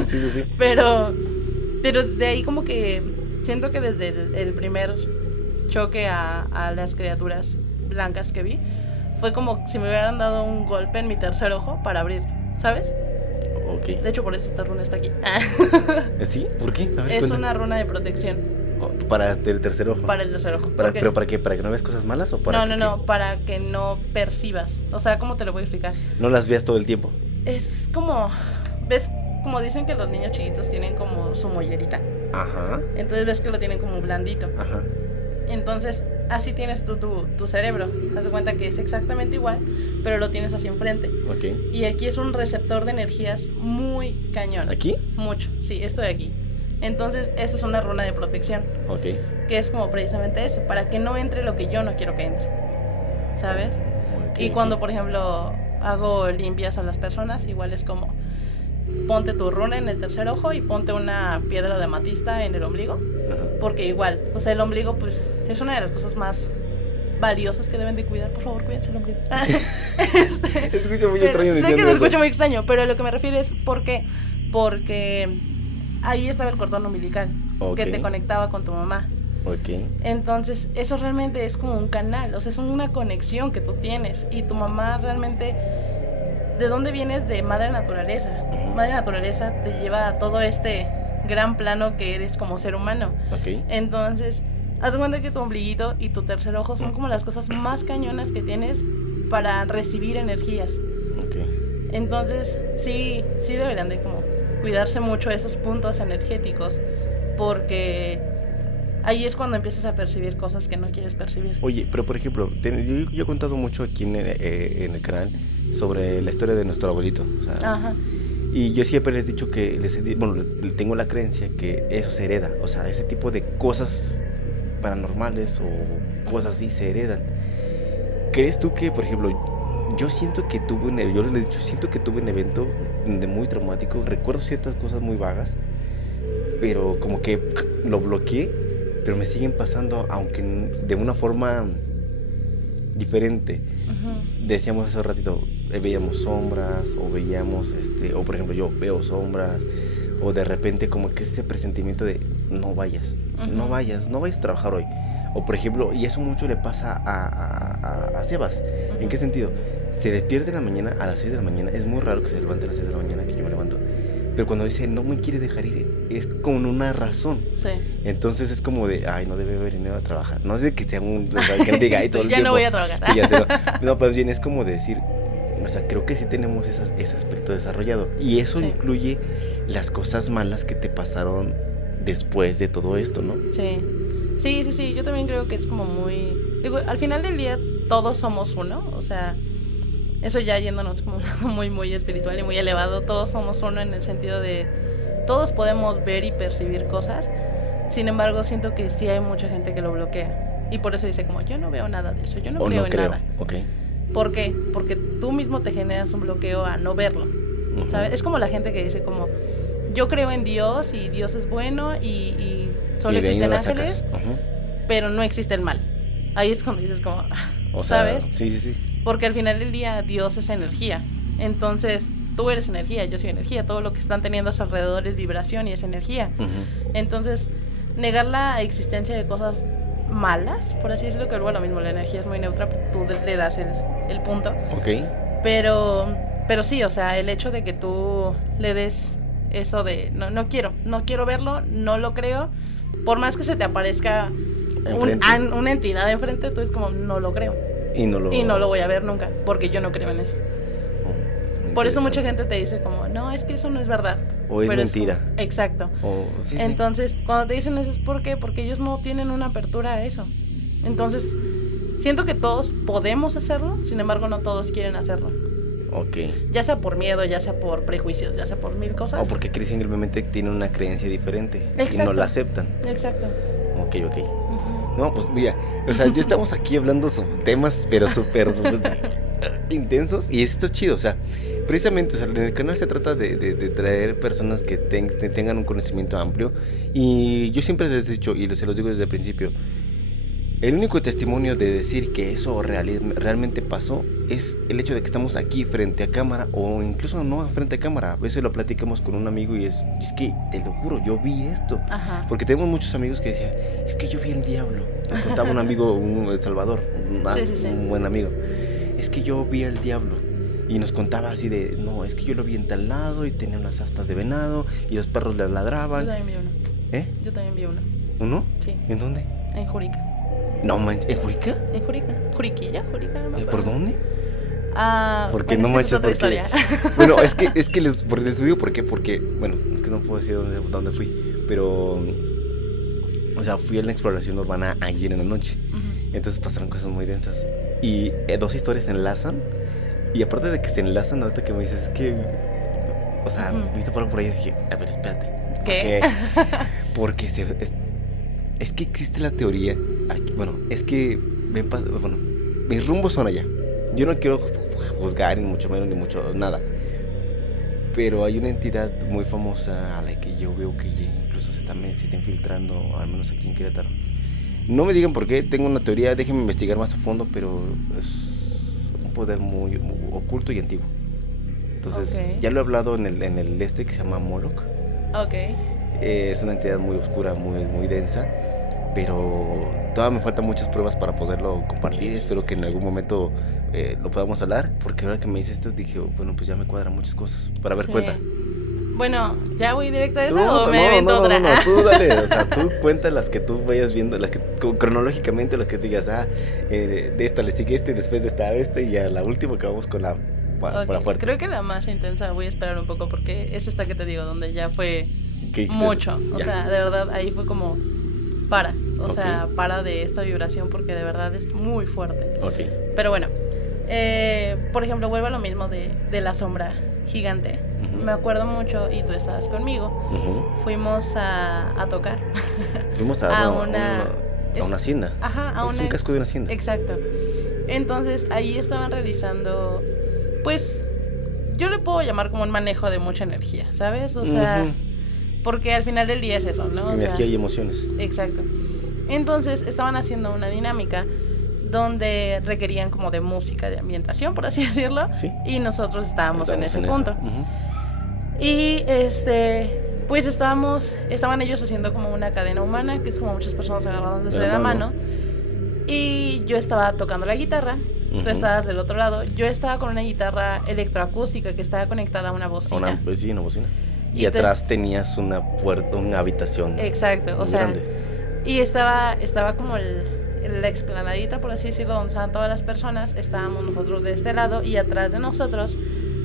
Sí. Pero de ahí como que siento que desde el primer choque a las criaturas blancas que vi, fue como si me hubieran dado un golpe en mi tercer ojo para abrir, ¿sabes? Ok. De hecho, por eso esta runa está aquí. ¿Sí? ¿Por qué? A ver, Es cuéntame. una runa de protección. Para el tercer ojo. Para el tercer ojo. ¿Pero para qué? ¿Para que no veas cosas malas o para No, para que no percibas. O sea, ¿cómo te lo voy a explicar? no las veas todo el tiempo? Es como, ¿ves? Como dicen que los niños chiquitos tienen como su mollerita. Ajá. Entonces ves que lo tienen como blandito. Ajá. Entonces, así tienes tu cerebro. Haz de cuenta que es exactamente igual, pero lo tienes así enfrente. Ok. Y aquí es un receptor de energías muy cañón. ¿Aquí? Mucho, sí, esto de aquí. Entonces, esto es una runa de protección. Ok. Que es como precisamente eso, para que no entre lo que yo no quiero que entre. ¿Sabes? Okay. Y cuando, por ejemplo, hago limpias a las personas, igual es como, ponte tu runa en el tercer ojo y ponte una piedra de amatista en el ombligo. Ajá. Porque igual, o sea, el ombligo pues es una de las cosas más valiosas que deben de cuidar. Por favor, cuídense el ombligo. Escucha muy extraño. Sé que se escucha muy extraño, pero lo que me refiero es porque ahí estaba el cordón umbilical, okay, que te conectaba con tu mamá. Ok. Entonces, eso realmente es como un canal, o sea, es una conexión que tú tienes. Y tu mamá realmente, ¿de dónde vienes? De madre naturaleza. Madre naturaleza te lleva a todo este gran plano que eres como ser humano. Ok. Entonces, haz de cuenta que tu ombliguito y tu tercer ojo son como las cosas más cañonas que tienes para recibir energías. Ok. Entonces, sí deberían de como cuidarse mucho esos puntos energéticos, porque ahí es cuando empiezas a percibir cosas que no quieres percibir. Oye, pero por ejemplo, yo he contado mucho aquí en el canal sobre la historia de nuestro abuelito. O sea, Ajá. Y yo siempre les he dicho que, tengo la creencia que eso se hereda. O sea, ese tipo de cosas paranormales o cosas así se heredan. ¿Crees tú que, por ejemplo, yo siento que yo les he dicho, siento que tuve un evento muy traumático, recuerdo ciertas cosas muy vagas, pero como que lo bloqueé, pero me siguen pasando, aunque de una forma diferente. Uh-huh. Decíamos hace un ratito, veíamos sombras, o veíamos, o por ejemplo yo veo sombras, o de repente como que ese presentimiento de no vayas, uh-huh, no vayas a trabajar hoy. O por ejemplo, y eso mucho le pasa a Sebas. uh-huh. ¿En qué sentido? Se despierta en la mañana a las 6 de la mañana. Es muy raro que se levante a las 6 de la mañana, que yo me levanto. Pero cuando dice no me quiere dejar ir, es con una razón. Sí. Entonces es como de, ay, no debe haber dinero a trabajar. No sé que sea que diga ahí todo el ya tiempo. no voy a trabajar. Sí, ya sé. No, pero bien, es como de decir, o sea, creo que sí tenemos ese aspecto desarrollado. Y eso sí, incluye las cosas malas que te pasaron después de todo esto, ¿no? Sí. Sí, yo también creo que es como muy... Digo, al final del día todos somos uno, o sea, eso ya yéndonos como muy, muy espiritual y muy elevado, todos somos uno en el sentido de... Todos podemos ver y percibir cosas, sin embargo siento que sí hay mucha gente que lo bloquea. Y por eso dice como, yo no veo nada de eso, yo no creo en nada. Okay. ¿Por qué? Porque tú mismo te generas un bloqueo a no verlo, Uh-huh. ¿sabes? Es como la gente que dice como, yo creo en Dios y Dios es bueno y solo existen ángeles, uh-huh, pero no existe el mal. Ahí es cuando dices como, o sea, ¿sabes? Sí. Porque al final del día Dios es energía. Entonces, tú eres energía, yo soy energía. Todo lo que están teniendo a su alrededor es vibración y es energía. Uh-huh. Entonces, negar la existencia de cosas malas, por así decirlo, que luego lo mismo, la energía es muy neutra, tú le das el punto. Ok. Pero sí, o sea, el hecho de que tú le des eso de no quiero verlo, no lo creo, por más que se te aparezca una entidad enfrente, tú es como, no lo creo. Y no lo voy a ver nunca, porque yo no creo en eso. Por eso mucha gente te dice como, no, es que eso no es verdad. O es mentira. Exacto. Entonces, cuando te dicen eso es porque ellos no tienen una apertura a eso. Entonces, siento que todos podemos hacerlo, sin embargo no todos quieren hacerlo. Ok. Ya sea por miedo, ya sea por prejuicios, ya sea por mil cosas. O porque creen simplemente que tienen una creencia diferente. Exacto. Y no la aceptan. Exacto. Ok. Uh-huh. No, pues mira, o sea, ya estamos aquí hablando sobre temas, pero súper intensos. Y esto es chido, o sea, precisamente, o sea, en el canal se trata de traer personas que tengan un conocimiento amplio. Y yo siempre les he dicho, y se los digo desde el principio, el único testimonio de decir que eso realmente pasó es el hecho de que estamos aquí frente a cámara, o incluso no frente a cámara. A veces lo platicamos con un amigo y es que, te lo juro, yo vi esto. Ajá. Porque tenemos muchos amigos que decían, es que yo vi el diablo. Nos contaba un amigo, un Salvador, un buen amigo. Es que yo vi el diablo. Y nos contaba así de, no, es que yo lo vi en tal lado y tenía unas astas de venado y los perros le ladraban. Yo también vi uno. ¿Eh? Yo también vi uno. ¿Uno? Sí. ¿En dónde? En Jurica. No manches, ¿en Jurica? En Jurica. ¿Juriquilla? ¿Jurica? No me acuerdo. ¿Por dónde? Porque Porque no manches, porque... historia. Bueno, es que les digo por qué, porque, bueno, es que no puedo decir dónde fui, pero, o sea, fui a la exploración urbana ayer en la noche. Uh-huh. Entonces pasaron cosas muy densas y dos historias se enlazan, y aparte de que se enlazan, ahorita que me dices, es que, o sea, uh-huh, viste por ahí y dije, a ver, espérate. ¿Qué? Porque es que existe la teoría, aquí, bueno, es que, bueno, mis rumbos son allá. Yo no quiero juzgar, ni mucho menos, ni mucho, nada. Pero hay una entidad muy famosa a la que yo veo que ya incluso se está infiltrando, al menos aquí en Querétaro. No me digan por qué, tengo una teoría, déjenme investigar más a fondo, pero es un poder muy oculto y antiguo. Entonces, ya lo he hablado en el que se llama Moloch. Ok. Es una entidad muy oscura, muy densa, pero todavía me faltan muchas pruebas para poderlo compartir. Espero que en algún momento lo podamos hablar, porque ahora que me dices esto dije, bueno, pues ya me cuadran muchas cosas. Para ver, cuenta. Bueno, ¿ya voy directo a eso o me avento otra? No, tú dale, o sea, tú cuenta las que tú vayas viendo, las que cronológicamente, las que digas, de esta le sigue después de esta, y a la última acabamos con la fuerte. Creo que la más intensa voy a esperar un poco, porque es esta que te digo, donde ya fue mucho, o sea, de verdad, ahí fue como, o sea, para de esta vibración, porque de verdad es muy fuerte. Okay. Pero bueno, por ejemplo, vuelvo a lo mismo de la sombra gigante. Uh-huh. Me acuerdo mucho, y tú estabas conmigo, uh-huh, fuimos a tocar. Fuimos a una hacienda. Ajá, un casco de una hacienda. Exacto. Entonces, ahí estaban realizando, pues, yo le puedo llamar como un manejo de mucha energía, ¿sabes? O sea, uh-huh, porque al final del día es eso, ¿no? Energía y emociones. Exacto. Entonces, estaban haciendo una dinámica donde requerían como de música de ambientación, por así decirlo. Sí. Y nosotros estábamos en ese punto. Uh-huh. Y pues estaban ellos haciendo como una cadena humana, que es como muchas personas agarrándose de la mano. Y yo estaba tocando la guitarra, uh-huh, tú estabas del otro lado. Yo estaba con una guitarra electroacústica que estaba conectada a una bocina. Una bocina. Y atrás tenías una puerta, una habitación. Exacto, o sea, grande. Y estaba como la explanadita, por así decirlo, donde estaban todas las personas. Estábamos nosotros de este lado, y atrás de nosotros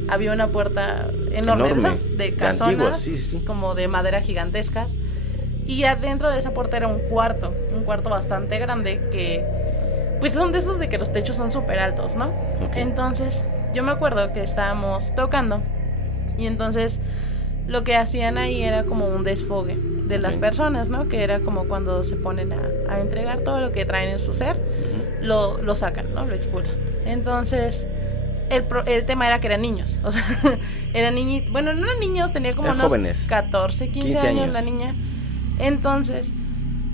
había una puerta enorme. De casonas, sí. Como de madera gigantescas. Y adentro de esa puerta era un cuarto bastante grande, que pues son de esos de que los techos son súper altos, ¿no? Okay. Entonces yo me acuerdo que estábamos tocando, y entonces lo que hacían ahí era como un desfogue de las personas, ¿no? Que era como cuando se ponen a entregar todo lo que traen en su ser, uh-huh, lo sacan, ¿no? Lo expulsan. Entonces, el tema era que eran niños, o sea, eran niñitos, bueno, no eran niños, tenía como unos jóvenes. 14, 15 años la niña. Entonces,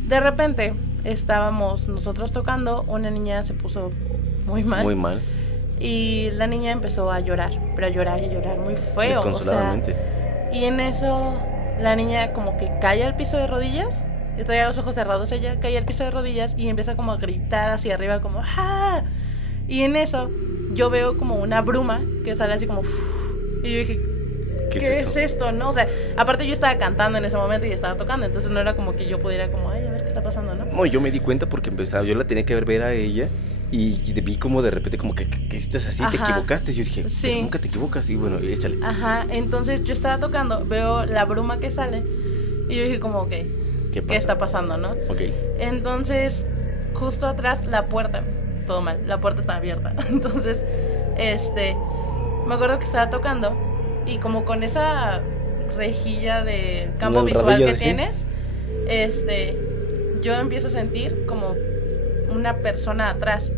de repente, estábamos nosotros tocando, una niña se puso muy mal. Muy mal. Y la niña empezó a llorar, pero a llorar muy feo. Desconsoladamente. O sea, y en eso la niña como que cae al piso de rodillas, y traía los ojos cerrados, ella cae al piso de rodillas y empieza como a gritar hacia arriba como ¡ah! Y en eso yo veo como una bruma que sale así como y yo dije, ¿qué es esto? ¿No? O sea, aparte yo estaba cantando en ese momento y estaba tocando, entonces no era como que yo pudiera como, ay, a ver qué está pasando, ¿no? No, yo me di cuenta porque yo la tenía que ver a ella. Y vi como de repente como que estás así, ajá, te equivocaste. Y yo dije, sí, nunca te equivocas. Y bueno, échale. Ajá, entonces yo estaba tocando, veo la bruma que sale, y yo dije como, ok, ¿qué está pasando, no? Ok. Entonces, justo atrás, la puerta, todo mal, la puerta está abierta. Entonces, me acuerdo que estaba tocando, y como con esa rejilla de campo visual que tienes, yo empiezo a sentir como una persona atrás.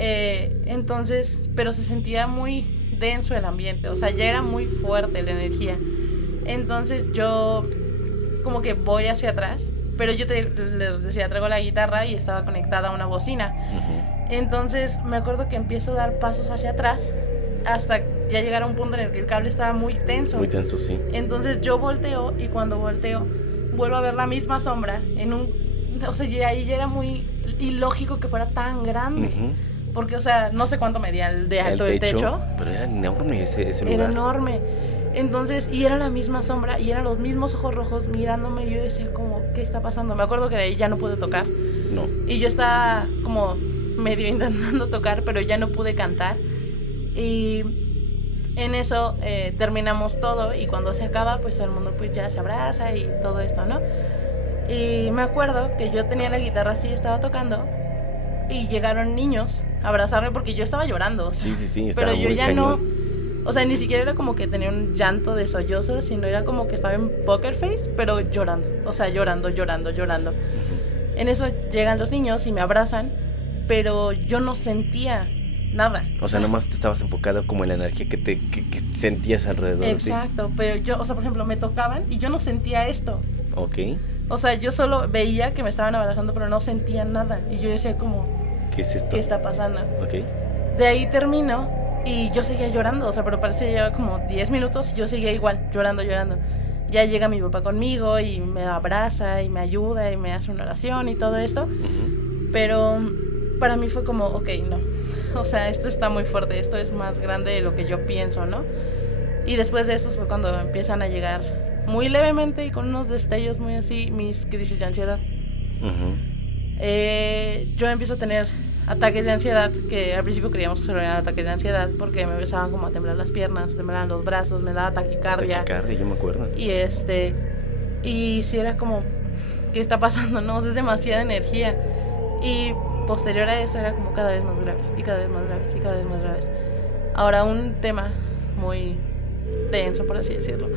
Entonces, pero se sentía muy denso el ambiente, o sea, ya era muy fuerte la energía. Entonces yo como que voy hacia atrás, pero yo les decía, traigo la guitarra y estaba conectada a una bocina. Entonces me acuerdo que empiezo a dar pasos hacia atrás hasta ya llegar a un punto en el que el cable estaba muy tenso. Muy tenso, sí. Entonces yo volteo y cuando volteo vuelvo a ver la misma sombra en un... O sea, y ahí ya era muy ilógico que fuera tan grande. Porque, o sea, no sé cuánto medía de alto el techo. Pero era enorme ese lugar. Era enorme. Entonces, y era la misma sombra y eran los mismos ojos rojos mirándome y yo decía como, ¿qué está pasando? Me acuerdo que de ahí ya no pude tocar. No. Y yo estaba como medio intentando tocar, pero ya no pude cantar. Y en eso terminamos todo y cuando se acaba, pues todo el mundo pues ya se abraza y todo esto, ¿no? Y me acuerdo que yo tenía la guitarra así, estaba tocando y llegaron niños a abrazarme porque yo estaba llorando. O sea, sí, pero yo ya cañón. No, o sea, ni siquiera era como que tenía un llanto de sollozo, sino era como que estaba en poker face, pero llorando, o sea, llorando. En eso llegan los niños y me abrazan, pero yo no sentía nada. O sea, nomás te estabas enfocado como en la energía que sentías alrededor. Exacto, pero yo, o sea, por ejemplo, me tocaban y yo no sentía esto. Ok. O sea, yo solo veía que me estaban abrazando, pero no sentía nada. Y yo decía como, ¿qué es esto? ¿Qué está pasando? Ok. De ahí termino y yo seguía llorando, o sea, pero parece que llevaba como 10 minutos y yo seguía igual, llorando. Ya llega mi papá conmigo y me abraza y me ayuda y me hace una oración y todo esto. Pero para mí fue como, ok, no. O sea, esto está muy fuerte, esto es más grande de lo que yo pienso, ¿no? Y después de eso fue cuando empiezan a llegar muy levemente y con unos destellos muy así mis crisis de ansiedad. Yo empiezo a tener ataques de ansiedad, que al principio creíamos que se eran ataques de ansiedad porque me empezaban como a temblar las piernas, temblaban los brazos, me daba taquicardia. Yo me acuerdo. Y sí era como, ¿qué está pasando? No, es demasiada energía. Y posterior a eso era como cada vez más graves, y cada vez más graves, y cada vez más graves. Ahora, un tema muy denso, por así decirlo,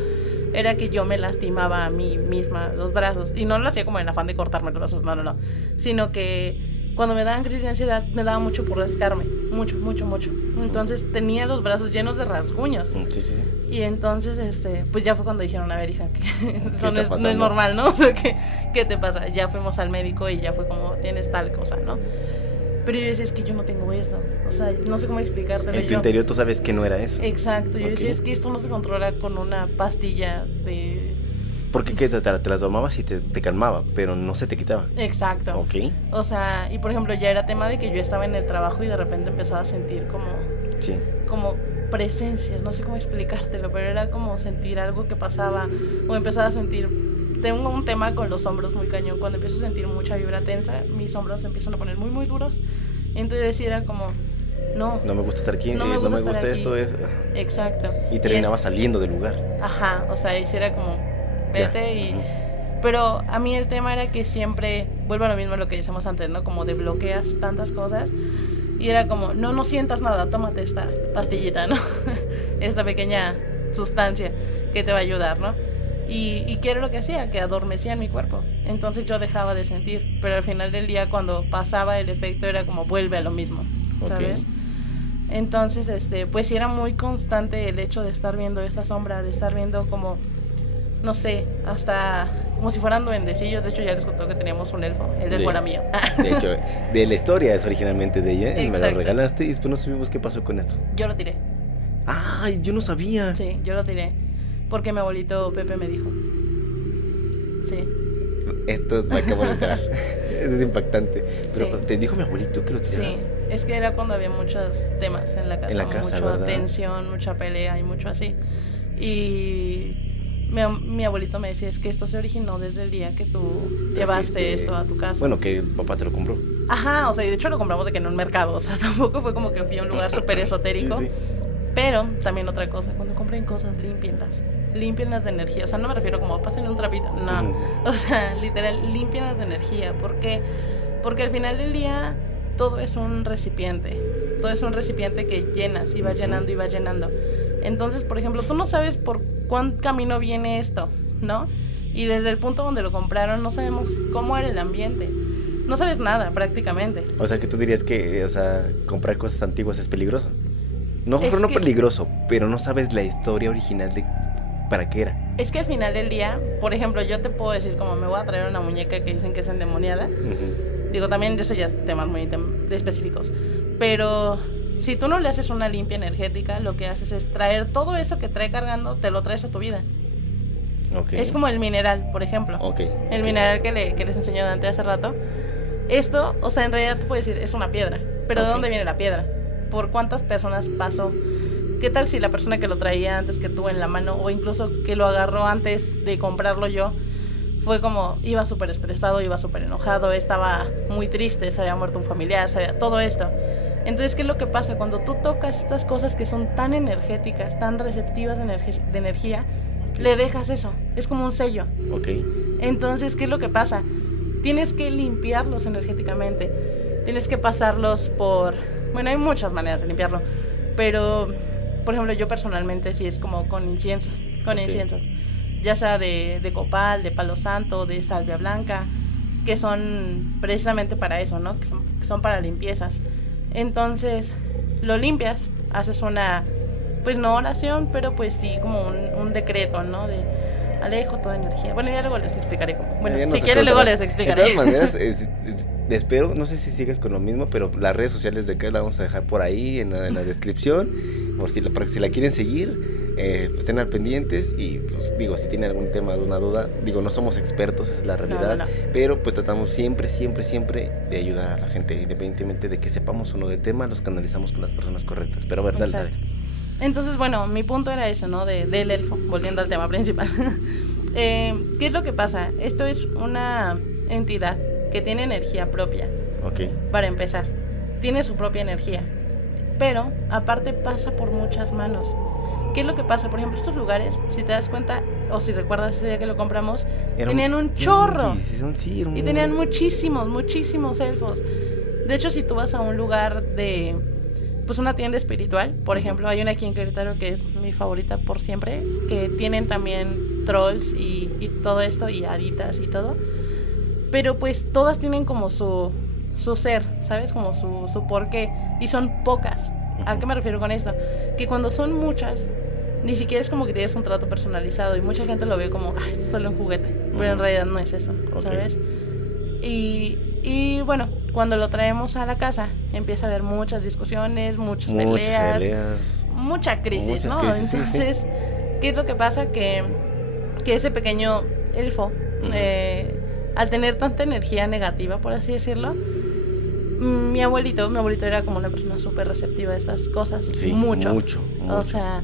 era que yo me lastimaba a mí misma los brazos, y no lo hacía como en afán de cortarme los brazos, no, sino que cuando me daban crisis de ansiedad me daba mucho por rascarme, mucho. Entonces tenía los brazos llenos de rasguños. Sí. Y entonces, pues ya fue cuando dijeron, a ver, hija, que eso no es normal, ¿no? O sea, ¿qué te pasa? Ya fuimos al médico y ya fue como, tienes tal cosa, ¿no? Pero yo decía, es que yo no tengo eso. O sea, no sé cómo explicártelo. En tu interior tú sabes que no era eso. Exacto. Yo decía, es que esto no se controla con una pastilla de... Porque te la tomabas y te calmaba, pero no se te quitaba. Exacto. Ok. O sea, y por ejemplo, ya era tema de que yo estaba en el trabajo y de repente empezaba a sentir como... Sí. Como presencia, no sé cómo explicártelo, pero era como sentir algo que pasaba, o empezaba a sentir... Tengo un tema con los hombros muy cañón. Cuando empiezo a sentir mucha vibra tensa, mis hombros se empiezan a poner muy, muy duros. Entonces era como, no me gusta estar aquí, no me gusta esto. Exacto. Y terminaba saliendo del lugar. Ajá, o sea, y era como, vete y... Pero a mí el tema era que siempre, vuelvo a lo mismo a lo que decíamos antes, ¿no? Como de bloqueas tantas cosas. Y era como, no sientas nada, tómate esta pastillita, ¿no? Esta pequeña sustancia que te va a ayudar, ¿no? Y ¿qué era lo que hacía? Que adormecía en mi cuerpo. Entonces yo dejaba de sentir. Pero al final del día, cuando pasaba el efecto, era como vuelve a lo mismo, ¿sabes? Okay. Entonces, pues sí era muy constante el hecho de estar viendo esa sombra, de estar viendo como, no sé, hasta como si fueran duendecillos. De hecho, ya les contó que teníamos un elfo. El elfo era mío. De hecho, de la historia es originalmente de ella. Exacto. Me lo regalaste y después no supimos qué pasó con esto. Yo lo tiré. ¡Ay, yo no sabía! Sí, yo lo tiré. Porque mi abuelito Pepe me dijo. Sí. Esto me acabo de enterar. Eso es impactante. Pero sí. Te dijo mi abuelito que lo tiraras. Sí, es que era cuando había muchos temas en la casa. Mucha ¿verdad? Tensión, mucha pelea y mucho así. Y mi abuelito me decía, es que esto se originó desde el día que tú llevaste esto a tu casa. Bueno, que el papá te lo compró. Ajá, o sea, y de hecho lo compramos de que en un mercado. O sea, tampoco fue como que fui a un lugar súper esotérico. Sí. Pero también otra cosa, cuando compren cosas, límpienlas de energía. O sea, no me refiero como pasen un trapito, no. O sea, literal, límpienlas de energía. ¿Por qué? Porque al final del día todo es un recipiente. Todo es un recipiente que llenas y vas llenando y vas llenando. Entonces, por ejemplo, tú no sabes por cuán camino viene esto, ¿no? Y desde el punto donde lo compraron no sabemos cómo era el ambiente. No sabes nada prácticamente. O sea, que tú dirías que, comprar cosas antiguas es peligroso. No, no peligroso, pero no sabes la historia original de para qué era. Es que al final del día, por ejemplo, yo te puedo decir como me voy a traer una muñeca que dicen que es endemoniada. Digo, también eso ya es temas muy específicos. Pero si tú no le haces una limpia energética, lo que haces es traer todo eso que trae cargando, te lo traes a tu vida. Es como el mineral, por ejemplo. El mineral que les enseñó Dante hace rato. Esto, o sea, en realidad te puedo decir, es una piedra. Pero ¿de dónde viene la piedra? ¿Por cuántas personas pasó? ¿Qué tal si la persona que lo traía antes que tú en la mano, o incluso que lo agarró antes de comprarlo yo, fue como, iba súper estresado, iba súper enojado, estaba muy triste, se había muerto un familiar, todo esto? Entonces, ¿qué es lo que pasa? Cuando tú tocas estas cosas que son tan energéticas, tan receptivas de energía, le dejas eso, es como un sello. Entonces, ¿qué es lo que pasa? Tienes que limpiarlos energéticamente, tienes que pasarlos por... Bueno, hay muchas maneras de limpiarlo, pero, por ejemplo, yo personalmente sí es como con inciensos, ya sea de copal, de palo santo, de salvia blanca, que son precisamente para eso, ¿no? Que son para limpiezas. Entonces, lo limpias, haces una, pues no oración, pero pues sí, como un decreto, ¿no? De alejo toda energía. Bueno, ya luego les explicaré cómo. Bueno, si quieres luego les explicaré. De todas maneras, espero, no sé si sigues con lo mismo, pero las redes sociales de Cas la vamos a dejar por ahí en la descripción, para que si la quieren seguir, pues estén al pendientes. Y pues digo, si tienen algún tema, alguna duda, digo, no somos expertos, esa es la realidad, no. Pero pues tratamos siempre de ayudar a la gente, independientemente de que sepamos o no del tema, los canalizamos con las personas correctas. Pero a ver, dale. Entonces, bueno, mi punto era eso, ¿no? Del elfo, volviendo al tema principal. ¿Qué es lo que pasa? Esto es una entidad que tiene energía propia. Para empezar, tiene su propia energía, pero aparte pasa por muchas manos. ¿Qué es lo que pasa? Por ejemplo, estos lugares, si te das cuenta, o si recuerdas ese día que lo compramos, tenían un chorro. Y tenían muchísimos elfos. De hecho, si tú vas a un lugar de... pues una tienda espiritual, por ejemplo, hay una aquí en Querétaro que es mi favorita por siempre, que tienen también trolls y todo esto, y haditas y todo, pero pues todas tienen como su ser, ¿sabes? Como su porqué, y son pocas. ¿A qué me refiero con esto? Que cuando son muchas, ni siquiera es como que tienes un trato personalizado, y mucha gente lo ve como, ay, esto es solo un juguete, pero en realidad no es eso, ¿sabes? Y bueno, cuando lo traemos a la casa, empieza a haber muchas discusiones, muchas peleas, mucha crisis, ¿no? Entonces, ¿qué es lo que pasa? Que ese pequeño elfo, al tener tanta energía negativa, por así decirlo, mi abuelito era como una persona súper receptiva de estas cosas. Mucho. O sea,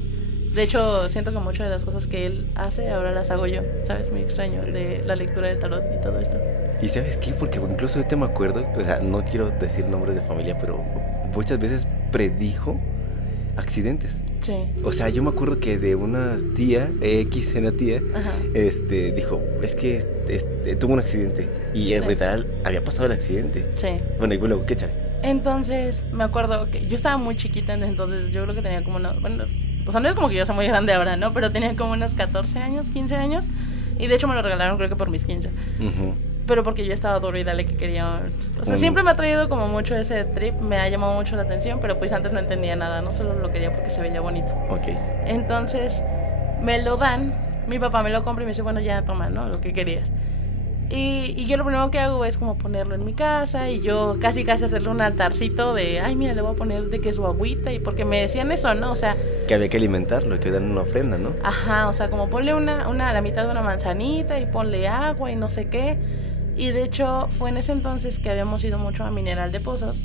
de hecho, siento que muchas de las cosas que él hace, ahora las hago yo, ¿sabes? Muy extraño, de la lectura de tarot y todo esto. ¿Y sabes qué? Porque incluso yo te me acuerdo, o sea, no quiero decir nombres de familia, pero muchas veces predijo accidentes. Sí. O sea, yo me acuerdo que de una tía, una tía, dijo, es que tuvo un accidente. Y en literal había pasado el accidente. Sí. Bueno, y luego, ¿qué chale? Entonces, me acuerdo que yo estaba muy chiquita, entonces yo creo que tenía como bueno, o sea, no es como que yo sea muy grande ahora, ¿no? Pero tenía como unos 14 años, 15 años. Y de hecho me lo regalaron creo que por mis 15. Pero porque yo estaba duro y dale que quería... O sea, siempre me ha traído como mucho ese trip, me ha llamado mucho la atención, pero pues antes no entendía nada, no solo lo quería porque se veía bonito. Entonces, me lo dan, mi papá me lo compra y me dice, bueno, ya toma, ¿no? Lo que querías. Y yo lo primero que hago es como ponerlo en mi casa, y yo casi hacerle un altarcito de, ay, mira, le voy a poner de que su agüita, y porque me decían eso, ¿no? O sea... que había que alimentarlo, que dan una ofrenda, ¿no? Ajá, o sea, como ponle la mitad de una manzanita y ponle agua y no sé qué. Y de hecho fue en ese entonces que habíamos ido mucho a Mineral de Pozos.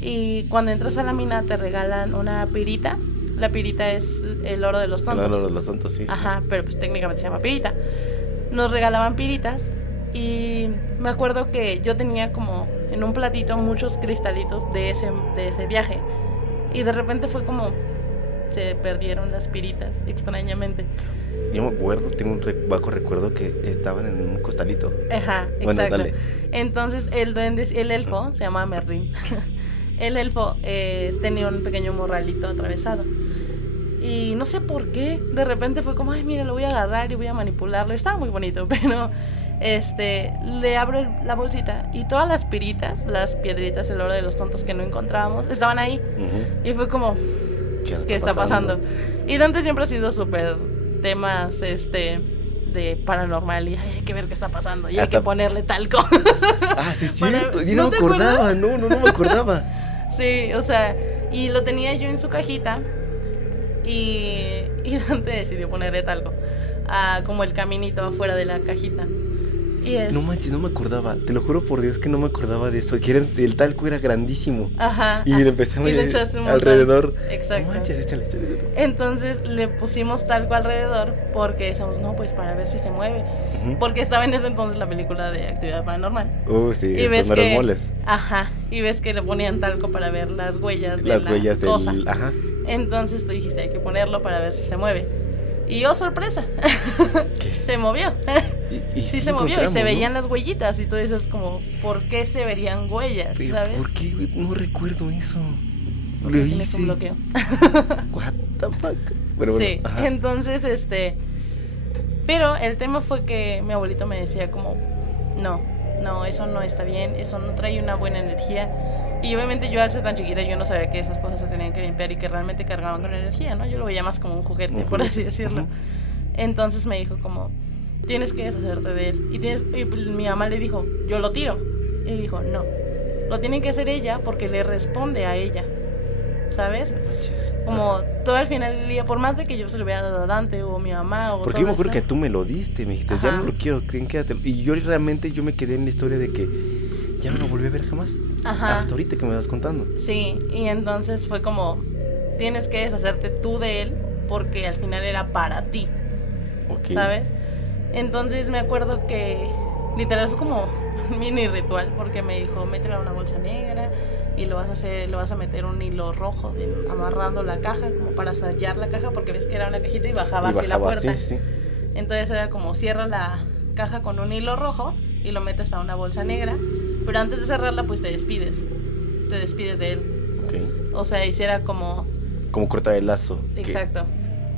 Y cuando entras a la mina te regalan una pirita. La pirita es el oro de los tontos. El oro de los tontos, sí. Ajá, pero pues técnicamente se llama pirita. Nos regalaban piritas. Y me acuerdo que yo tenía como en un platito muchos cristalitos de ese viaje. Y de repente fue como... se perdieron las piritas, extrañamente. Yo me acuerdo, tengo un vago recuerdo que estaban en un costalito. Ajá, exacto. Bueno, dale. Entonces el elfo se llamaba Merlín. El elfo tenía un pequeño morralito atravesado. Y no sé por qué, de repente fue como, ay, mira, lo voy a agarrar y voy a manipularlo. Estaba muy bonito, pero le abro la bolsita y todas las piritas, las piedritas, el oro de los tontos que no encontrábamos, estaban ahí. Y fue como, ¿Qué está pasando? Y Dante siempre ha sido súper temas, de paranormal y hay que ver qué está pasando y hay que ponerle talco. Ah, sí, es cierto. Yo no me acordaba, no me acordaba. Sí, o sea, y lo tenía yo en su cajita y Dante decidió ponerle talco como el caminito afuera de la cajita. No manches, no me acordaba. Te lo juro por Dios que no me acordaba de eso. Que el talco era grandísimo. Ajá. Y le empezamos alrededor. Exacto. No manches, échale. Entonces le pusimos talco alrededor porque decíamos, no, pues para ver si se mueve. Uh-huh. Porque estaba en ese entonces la película de Actividad Paranormal. Sí, y ves que moles. Ajá. Y ves que le ponían talco para ver las huellas de las la huellas cosa. Ajá. Entonces tú dijiste, hay que ponerlo para ver si se mueve. Y sorpresa, se movió. Y sí se movió y se veían, ¿no?, las huellitas. Y tú dices como, ¿por qué se verían huellas? ¿Sabes? ¿Por qué? No recuerdo eso. Porque tienes un bloqueo. What the fuck. Bueno, sí, entonces pero el tema fue que mi abuelito me decía como, no, eso no está bien, eso no trae una buena energía. Y obviamente yo al ser tan chiquita yo no sabía que esas cosas se tenían que limpiar y que realmente cargaban con energía, ¿no? Yo lo veía más como un juguete, por así decirlo. Entonces me dijo como, tienes que deshacerte de él. Y pues mi mamá le dijo, yo lo tiro. Y dijo, no, lo tiene que hacer ella porque le responde a ella, ¿sabes? Como todo al final del día, por más de que yo se lo hubiera dado a Dante o a mi mamá o porque yo me acuerdo que tú me lo diste, me dijiste, ya no lo quiero, quédatelo. Y yo realmente me quedé en la historia de que ya no lo volví a ver jamás. Ajá. Hasta ahorita que me vas contando. Sí, y entonces fue como, tienes que deshacerte tú de él porque al final era para ti. Okay. ¿Sabes? Entonces me acuerdo que literal fue como un mini ritual porque me dijo, mételo a una bolsa negra y lo vas a meter un hilo rojo amarrando la caja como para sellar la caja porque ves que era una cajita y bajaba hacia la puerta. Sí. Entonces era como cierra la caja con un hilo rojo y lo metes a una bolsa negra, pero antes de cerrarla pues te despides de él. Okay. O sea, hiciera como cortar el lazo. Exacto.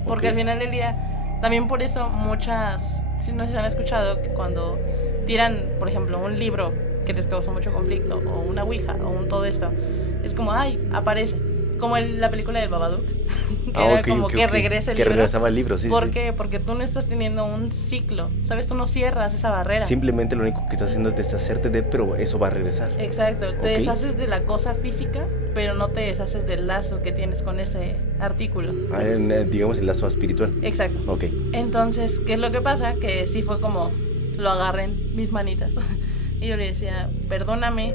Porque al final del día, también por eso muchas, si no se han escuchado, que cuando tiran, por ejemplo, un libro que les causó mucho conflicto, o una ouija, o todo esto, es como, aparece. Como en la película del Babadook, que era como que regresa el libro. Que regresaba el libro, sí. ¿Por qué? Porque tú no estás teniendo un ciclo, ¿sabes? Tú no cierras esa barrera. Simplemente lo único que estás haciendo es deshacerte pero eso va a regresar. Exacto, te deshaces de la cosa física, pero no te deshaces del lazo que tienes con ese artículo. Digamos el lazo espiritual. Exacto. Ok. Entonces, ¿qué es lo que pasa? Que sí fue como, lo agarré en mis manitas. Y yo le decía, perdóname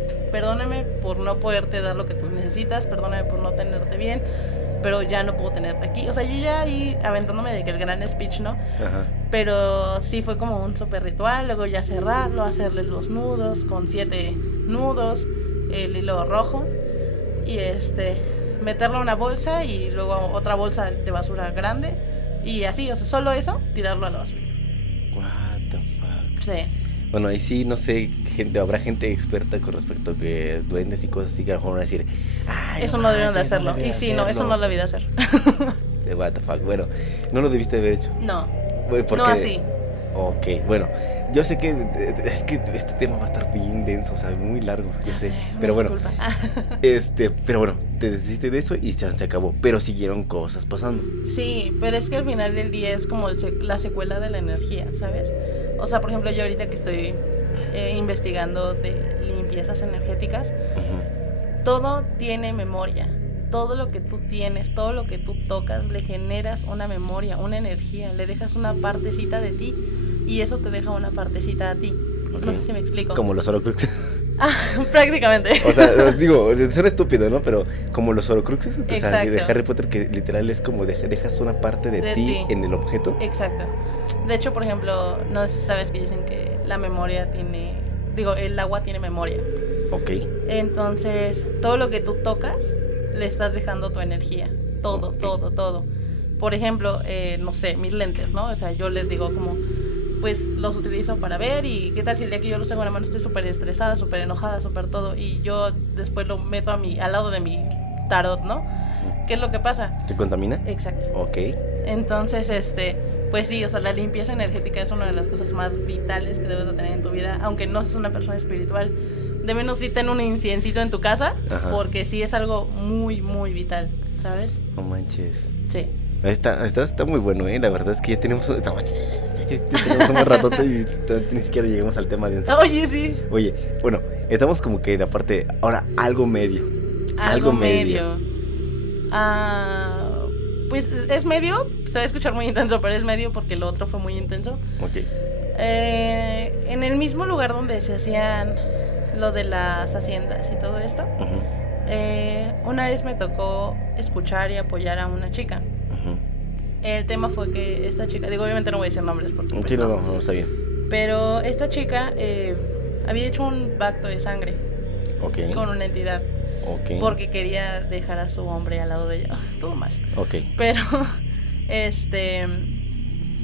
por no poderte dar lo que tú necesitas, perdóname por no tenerte bien, pero ya no puedo tenerte aquí. O sea, yo ya ahí aventándome de que el gran speech, ¿no? Ajá. Pero sí fue como un súper ritual, luego ya cerrarlo, hacerle los nudos con 7 nudos, el hilo rojo, y meterlo en una bolsa y luego otra bolsa de basura grande, y así, o sea, solo eso, tirarlo a la basura. What the fuck. Sí. Bueno, ahí sí, no sé, habrá gente experta con respecto a que duendes y cosas así que a lo mejor van a decir, eso no debieron de hacerlo. Y sí, no, eso no lo debí de hacer. What the fuck, bueno, no lo debiste haber hecho. No, porque... no así. Ok, bueno, yo sé que es que este tema va a estar bien denso, o sea, muy largo, yo sé, pero bueno, pero bueno, te deshiciste de eso y se acabó, pero siguieron cosas pasando. Sí, pero es que al final del día es como la secuela de la energía, ¿sabes? O sea, por ejemplo, yo ahorita que estoy investigando de limpiezas energéticas, todo tiene memoria. Todo lo que tú tienes, todo lo que tú tocas, le generas una memoria, una energía, le dejas una partecita de ti y eso te deja una partecita a ti. Okay. No sé si me explico. Como los Horcruxes. Prácticamente. O sea, digo, suena estúpido, ¿no? Pero como los Horcruxes, o sea, de Harry Potter, que literal es como dejas una parte de ti en el objeto. Exacto. De hecho, por ejemplo, no sabes que dicen que la memoria el agua tiene memoria. Ok. Entonces, todo lo que tú tocas le estás dejando tu energía, todo. Por ejemplo, no sé, mis lentes, ¿no? O sea, yo les digo como, pues los utilizo para ver y qué tal si el día que yo los tengo en la mano estoy súper estresada, súper enojada, súper todo, y yo después lo meto al lado de mi tarot, ¿no? ¿Qué es lo que pasa? ¿Te contamina? Exacto. Ok. Entonces, pues sí, o sea, la limpieza energética es una de las cosas más vitales que debes de tener en tu vida, aunque no seas una persona espiritual. De menos sí ten un inciencito en tu casa, porque sí es algo muy, muy vital. ¿sabes? No manches. Sí. Está muy bueno, la verdad es que ya tenemos un ratote y ni siquiera llegamos al tema de un... Oye, sí. Oye, bueno, estamos como que en la parte, ahora, algo medio. Algo medio. Pues es medio, se va a escuchar muy intenso, pero es medio porque lo otro fue muy intenso. Ok. En el mismo lugar donde se hacían lo de las haciendas y todo esto, una vez me tocó escuchar y apoyar a una chica. El tema fue que esta chica, digo, obviamente no voy a decir nombres porque pues, sí, no está bien. Pero esta chica había hecho un pacto de sangre con una entidad. Porque quería dejar a su hombre al lado de ella. Todo mal. Pero,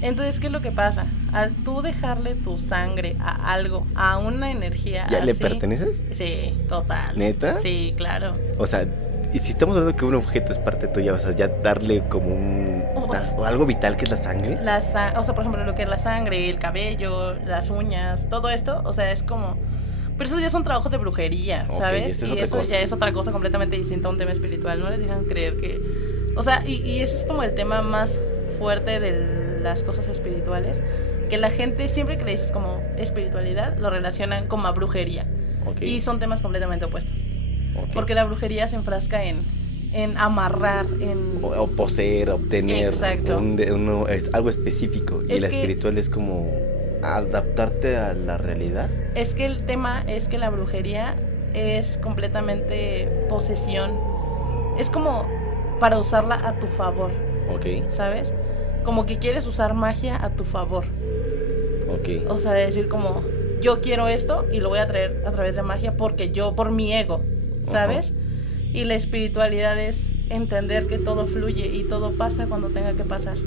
entonces, ¿qué es lo que pasa? Al tú dejarle tu sangre a algo, a una energía ¿Ya así, le perteneces? Sí, total. ¿Neta? Sí, claro. O sea, y si estamos hablando que un objeto es parte tuya, o sea, ya darle como algo vital que es la sangre. O sea, por ejemplo, lo que es la sangre, el cabello, las uñas, todo esto, o sea, es como... Pero esos ya son trabajos de brujería, ¿sabes? Y eso ya es otra cosa completamente distinta a un tema espiritual. No les dejan creer que... O sea, y ese es como el tema más fuerte de las cosas espirituales. Que la gente, siempre que le dices como espiritualidad, lo relacionan como a brujería. Y son temas completamente opuestos. Porque la brujería se enfrasca en amarrar, o poseer, obtener. Exacto. Es algo específico. Y la espiritual es como adaptarte a la realidad. Es que el tema es que la brujería es completamente posesión. Es como para usarla a tu favor. ¿Sabes? Como que quieres usar magia a tu favor. O sea, de decir como, yo quiero esto y lo voy a traer a través de magia porque por mi ego, ¿sabes? Y la espiritualidad es entender que todo fluye y todo pasa cuando tenga que pasar.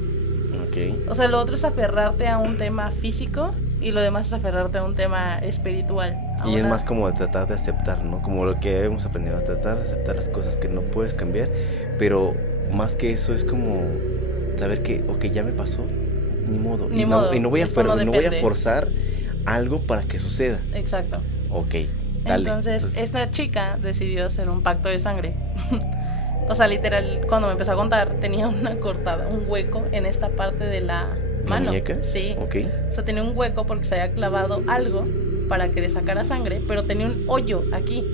O sea, lo otro es aferrarte a un tema físico y lo demás es aferrarte a un tema espiritual. Y es más como tratar de aceptar, ¿no? Como lo que hemos aprendido, tratar de aceptar las cosas que no puedes cambiar, pero más que eso es como saber que, ya me pasó, ni modo. Y no voy a forzar algo para que suceda. Exacto. Dale. Entonces, esta chica decidió hacer un pacto de sangre. O sea, literal, cuando me empezó a contar, tenía una cortada, un hueco en esta parte de la mano. ¿Muñeca? Sí. O sea, tenía un hueco porque se había clavado algo para que le sacara sangre, pero tenía un hoyo aquí.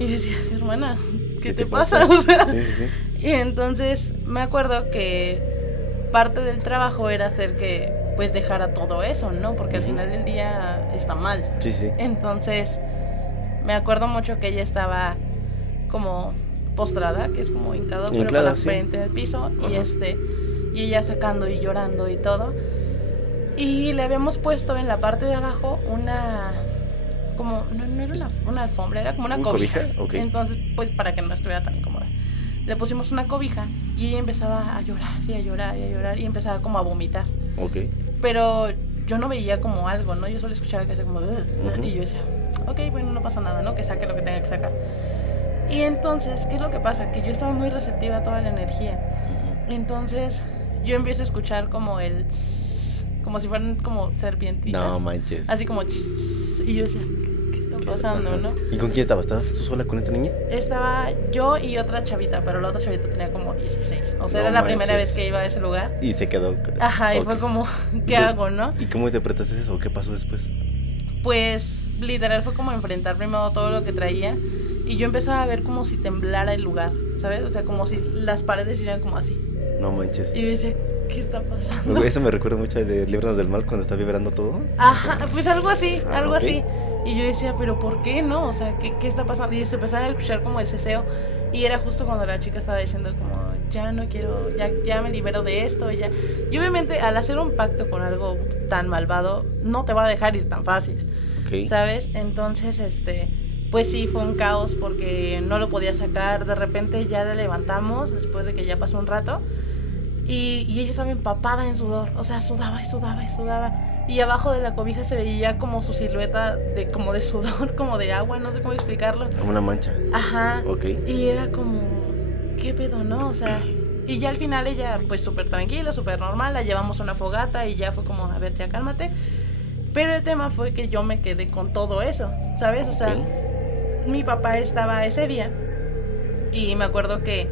Y decía, hermana, ¿qué te pasa? O sea, sí. Y entonces me acuerdo que parte del trabajo era hacer que pues dejara todo eso, ¿no? Porque al final del día está mal. Sí. Entonces me acuerdo mucho que ella estaba como postrada, que es como hincado, pero con la frente en el piso. Y ella sacando y llorando y todo. Y le habíamos puesto en la parte de abajo una... como no era una alfombra, era como una cobija. Entonces, pues para que no estuviera tan incómoda, le pusimos una cobija y ella empezaba a llorar y a llorar y a llorar y empezaba como a vomitar. Pero yo no veía como algo, ¿no? Yo solo escuchaba que hacía como... y yo decía, bueno, no pasa nada, ¿no? Que saque lo que tenga que sacar. Y entonces, ¿qué es lo que pasa? Que yo estaba muy receptiva a toda la energía. Entonces, yo empiezo a escuchar como como si fueran como serpientitas. No manches. Así como... y yo decía, ¿qué está pasando, no? ¿Y con quién estabas? ¿Estabas tú sola con esta niña? Estaba yo y otra chavita, pero la otra chavita tenía como 16. O sea, era la primera vez que iba a ese lugar. Y se quedó... Ajá, y fue como, ¿qué hago, no? ¿Y cómo interpretaste eso? ¿Qué pasó después? Pues, literal, fue como enfrentar primero todo lo que traía. Y yo empezaba a ver como si temblara el lugar, ¿sabes? O sea, como si las paredes hicieran como así. No manches. Y yo decía, ¿qué está pasando? Eso me recuerda mucho de Líbranos del Mal, cuando está vibrando todo. Ajá, pues algo así, así. Y yo decía, ¿pero por qué no? O sea, ¿qué está pasando? Y se empezaba a escuchar como el ceseo. Y era justo cuando la chica estaba diciendo como, ya no quiero, ya me libero de esto, ya. Y obviamente al hacer un pacto con algo tan malvado, no te va a dejar ir tan fácil, ¿sabes? Entonces, pues sí, fue un caos porque no lo podía sacar. De repente ya la levantamos después de que ya pasó un rato. Y ella estaba empapada en sudor. O sea, sudaba y sudaba y sudaba. Y abajo de la cobija se veía como su silueta como de sudor, como de agua, no sé cómo explicarlo. Como una mancha. Ajá. Y era como, ¿qué pedo, no? O sea, y ya al final ella pues súper tranquila, súper normal. La llevamos a una fogata y ya fue como, a ver, ya cálmate. Pero el tema fue que yo me quedé con todo eso, ¿sabes? O sea, mi papá estaba ese día y me acuerdo que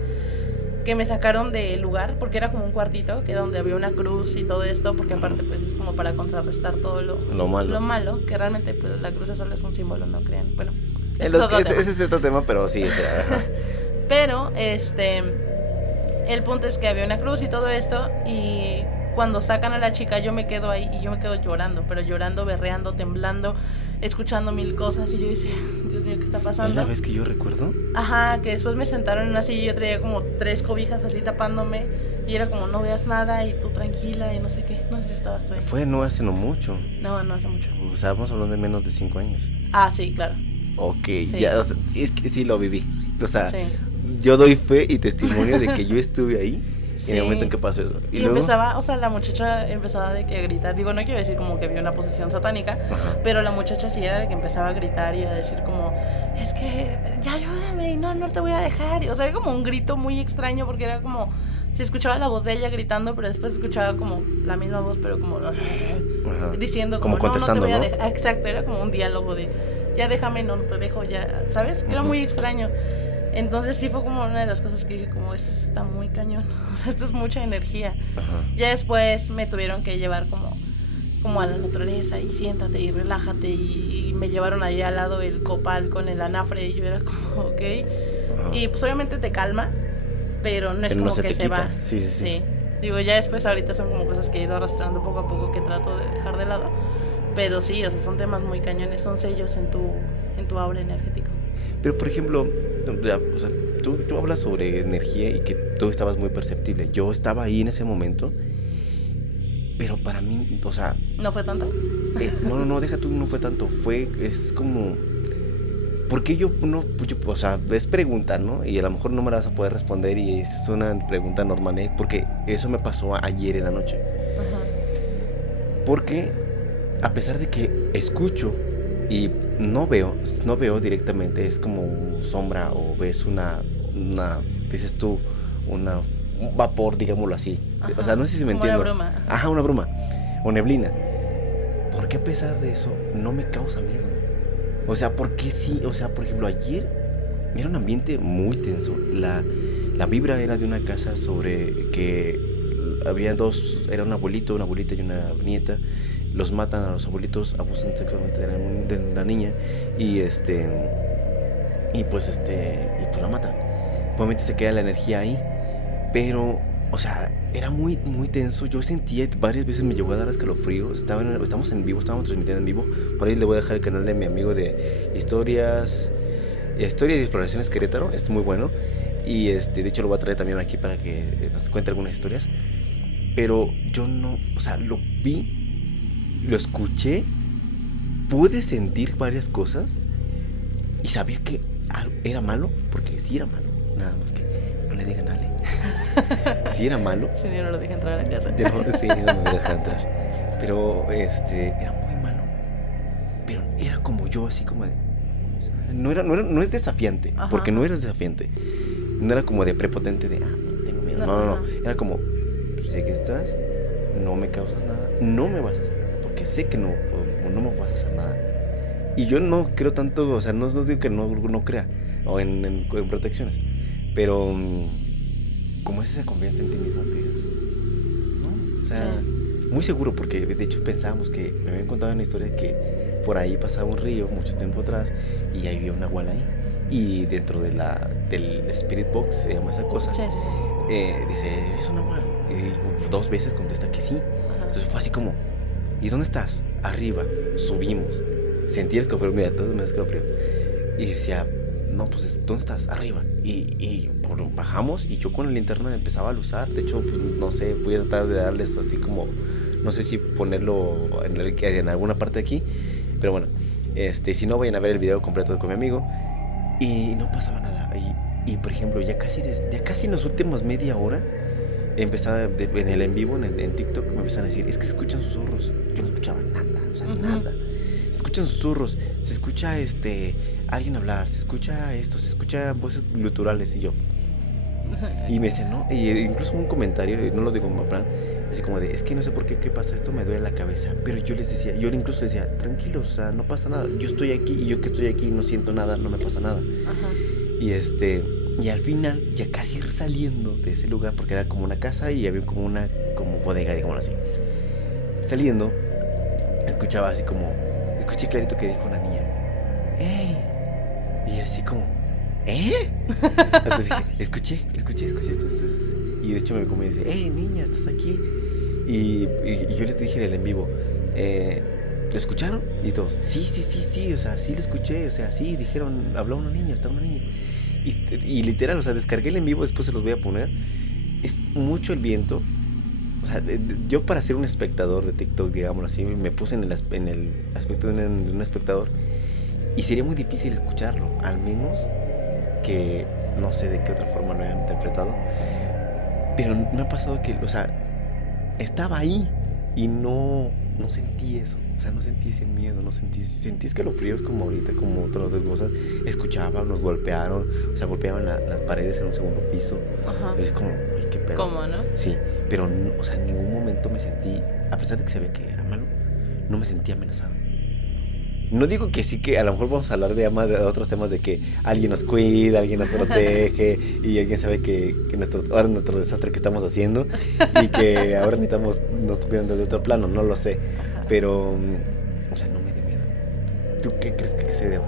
que me sacaron del lugar, porque era como un cuartito, que era donde había una cruz y todo esto, porque aparte pues es como para contrarrestar todo lo malo, que realmente pues la cruz solo es un símbolo, no crean. Bueno, ese es otro tema, pero sí, o sea, pero el punto es que había una cruz y todo esto, y cuando sacan a la chica yo me quedo ahí y yo me quedo llorando, pero llorando, berreando, temblando, escuchando mil cosas, y yo decía, Dios mío, ¿qué está pasando? ¿Es la vez que yo recuerdo? Ajá, que después me sentaron en una silla y yo traía como 3 cobijas así tapándome, y era como, no veas nada y tú tranquila y no sé qué, no sé si estabas tú ahí. Fue no hace no mucho. No hace mucho. O sea, vamos hablando de menos de 5 años. Ah, sí, claro. Ok, sí. Ya, o sea, es que sí lo viví. O sea, sí. Yo doy fe y testimonio de que yo estuve ahí. Sí. En el momento en que pasó eso. Y luego empezaba, o sea, la muchacha empezaba de que a gritar. Digo, no quiero decir como que vio una posesión satánica, ajá, pero la muchacha sí era de que empezaba a gritar y a decir como, es que ya ayúdame y no te voy a dejar. O sea, era como un grito muy extraño porque era como, se escuchaba la voz de ella gritando, pero después se escuchaba como la misma voz, pero como ajá, diciendo como no te voy a dejar. Exacto, era como un diálogo de, ya déjame, no te dejo, ya, ¿sabes? Que era muy extraño. Entonces sí fue como una de las cosas que dije, como esto está muy cañón, o sea, esto es mucha energía. ajá. Ya después me tuvieron que llevar como a la naturaleza y siéntate y relájate, y me llevaron ahí al lado el copal con el anafre y yo era como, ok. Ajá. Y pues obviamente te calma, pero no es como que se va. Sí. Digo, ya después ahorita son como cosas que he ido arrastrando poco a poco que trato de dejar de lado, pero sí, o sea, son temas muy cañones, son sellos en tu aura energético. Pero, por ejemplo, o sea, tú hablas sobre energía y que tú estabas muy perceptible. Yo estaba ahí en ese momento, pero para mí, o sea... ¿No fue tanto? No, deja tú, no fue tanto. Es como... ¿Por qué yo no...? O sea, es pregunta, ¿no? Y a lo mejor no me la vas a poder responder y es una pregunta normal, ¿eh? Porque eso me pasó ayer en la noche. Ajá. Porque, a pesar de que escucho... Y no veo directamente, es como sombra o ves una dices tú, un vapor, digámoslo así. Ajá, o sea, no sé si me entiendo. Una bruma. Ajá, una bruma o neblina. ¿Por qué a pesar de eso no me causa miedo? O sea, ¿por qué sí? O sea, por ejemplo, ayer era un ambiente muy tenso. La vibra era de una casa sobre que había dos, era un abuelito, una abuelita y una nieta. Los matan a los abuelitos, abusan sexualmente de la niña y pues la matan. Obviamente se queda la energía ahí, pero, o sea, era muy, muy tenso. Yo sentía, varias veces me llegó a dar escalofríos. Estamos en vivo, estábamos transmitiendo en vivo. Por ahí le voy a dejar el canal de mi amigo de historias y exploraciones Querétaro, es muy bueno. Y de hecho lo voy a traer también aquí para que nos cuente algunas historias. Pero yo no, o sea, lo vi, lo escuché, pude sentir varias cosas y sabía que era malo, porque sí era malo, nada más que no le digan a Ale. Sí era malo. Sí, yo no lo dejé entrar a la casa. Sí, no me deja entrar. Pero era muy malo, pero era como yo, así como de... O sea, no es desafiante, ajá, porque no era desafiante. No era como de prepotente de, no tengo miedo. No. Era como, sé que estás, no me causas nada, no me vas a hacer nada. Que sé que no me vas a hacer nada. Y yo no creo tanto, o sea, no digo que no crea o en protecciones, pero como es esa confianza en ti mismo que dices, ¿no? O sea, sí, muy seguro, porque de hecho pensábamos que me habían contado una historia que por ahí pasaba un río mucho tiempo atrás y ahí había una nahual ahí, y dentro de del Spirit Box, se llama esa cosa, sí. Dice, ¿es una nahual? Y 2 veces contesta que sí. Ajá. Entonces fue así como, ¿y dónde estás? Arriba, subimos. Sentí el escalofrío, mira, todo me da escalofrío. Y decía, no, pues, ¿dónde estás? Arriba. Y bajamos y yo con la linterna empezaba a luzar. De hecho, pues, no sé, voy a tratar de darles así como, no sé si ponerlo en alguna parte de aquí. Pero bueno, si no, vayan a ver el video completo con mi amigo. Y no pasaba nada. Y por ejemplo, ya casi en las últimas media hora, empezaba en el en vivo, en TikTok, me empezaron a decir, es que se escuchan susurros. Yo no escuchaba nada, o sea, nada. Se escuchan susurros, se escucha alguien hablar, se escucha voces guturales, y yo. Y me dice, no, y incluso un comentario, no lo digo en plan, así como de, es que no sé por qué pasa esto, me duele la cabeza. Pero yo incluso les decía, tranquilos, o sea, no pasa nada, yo estoy aquí, y yo que estoy aquí no siento nada, no me pasa nada. Ajá. Y Y al final, ya casi saliendo de ese lugar, porque era como una casa y había como una bodega, digamos así. Saliendo, escuché clarito que dijo una niña, ¡ey! Y así como, Hasta dije, escuché. Y de hecho me dice, ¡ey, niña, estás aquí! Y yo le dije en el en vivo, ¿lo escucharon? Y todos, sí, o sea, sí lo escuché, o sea, sí, dijeron, habló una niña, está una niña. Y literal, o sea, descargué el en vivo, después se los voy a poner. Es mucho el viento. O sea, yo para ser un espectador de TikTok, digámoslo así, me puse en el aspecto de un espectador. Y sería muy difícil escucharlo, al menos que no sé de qué otra forma lo hayan interpretado. Pero me ha pasado que, o sea, estaba ahí y no sentí eso. O sea, no sentí ese miedo, sentí escalofríos como ahorita, como otras cosas. Escuchaba, nos golpearon, o sea, golpeaban las paredes en un segundo piso. Ajá. Es como, uy, qué pedo. ¿Cómo, no? Sí, pero, o sea, en ningún momento me sentí, a pesar de que sabía que era malo, no me sentí amenazado. No digo que sí, que a lo mejor vamos a hablar de otros temas de que alguien nos cuida, alguien nos protege y alguien sabe que ahora nuestro desastre que estamos haciendo y que ahora necesitamos nos cuidan desde otro plano, no lo sé. Pero, o sea, no me da miedo. ¿Tú qué crees que se deba?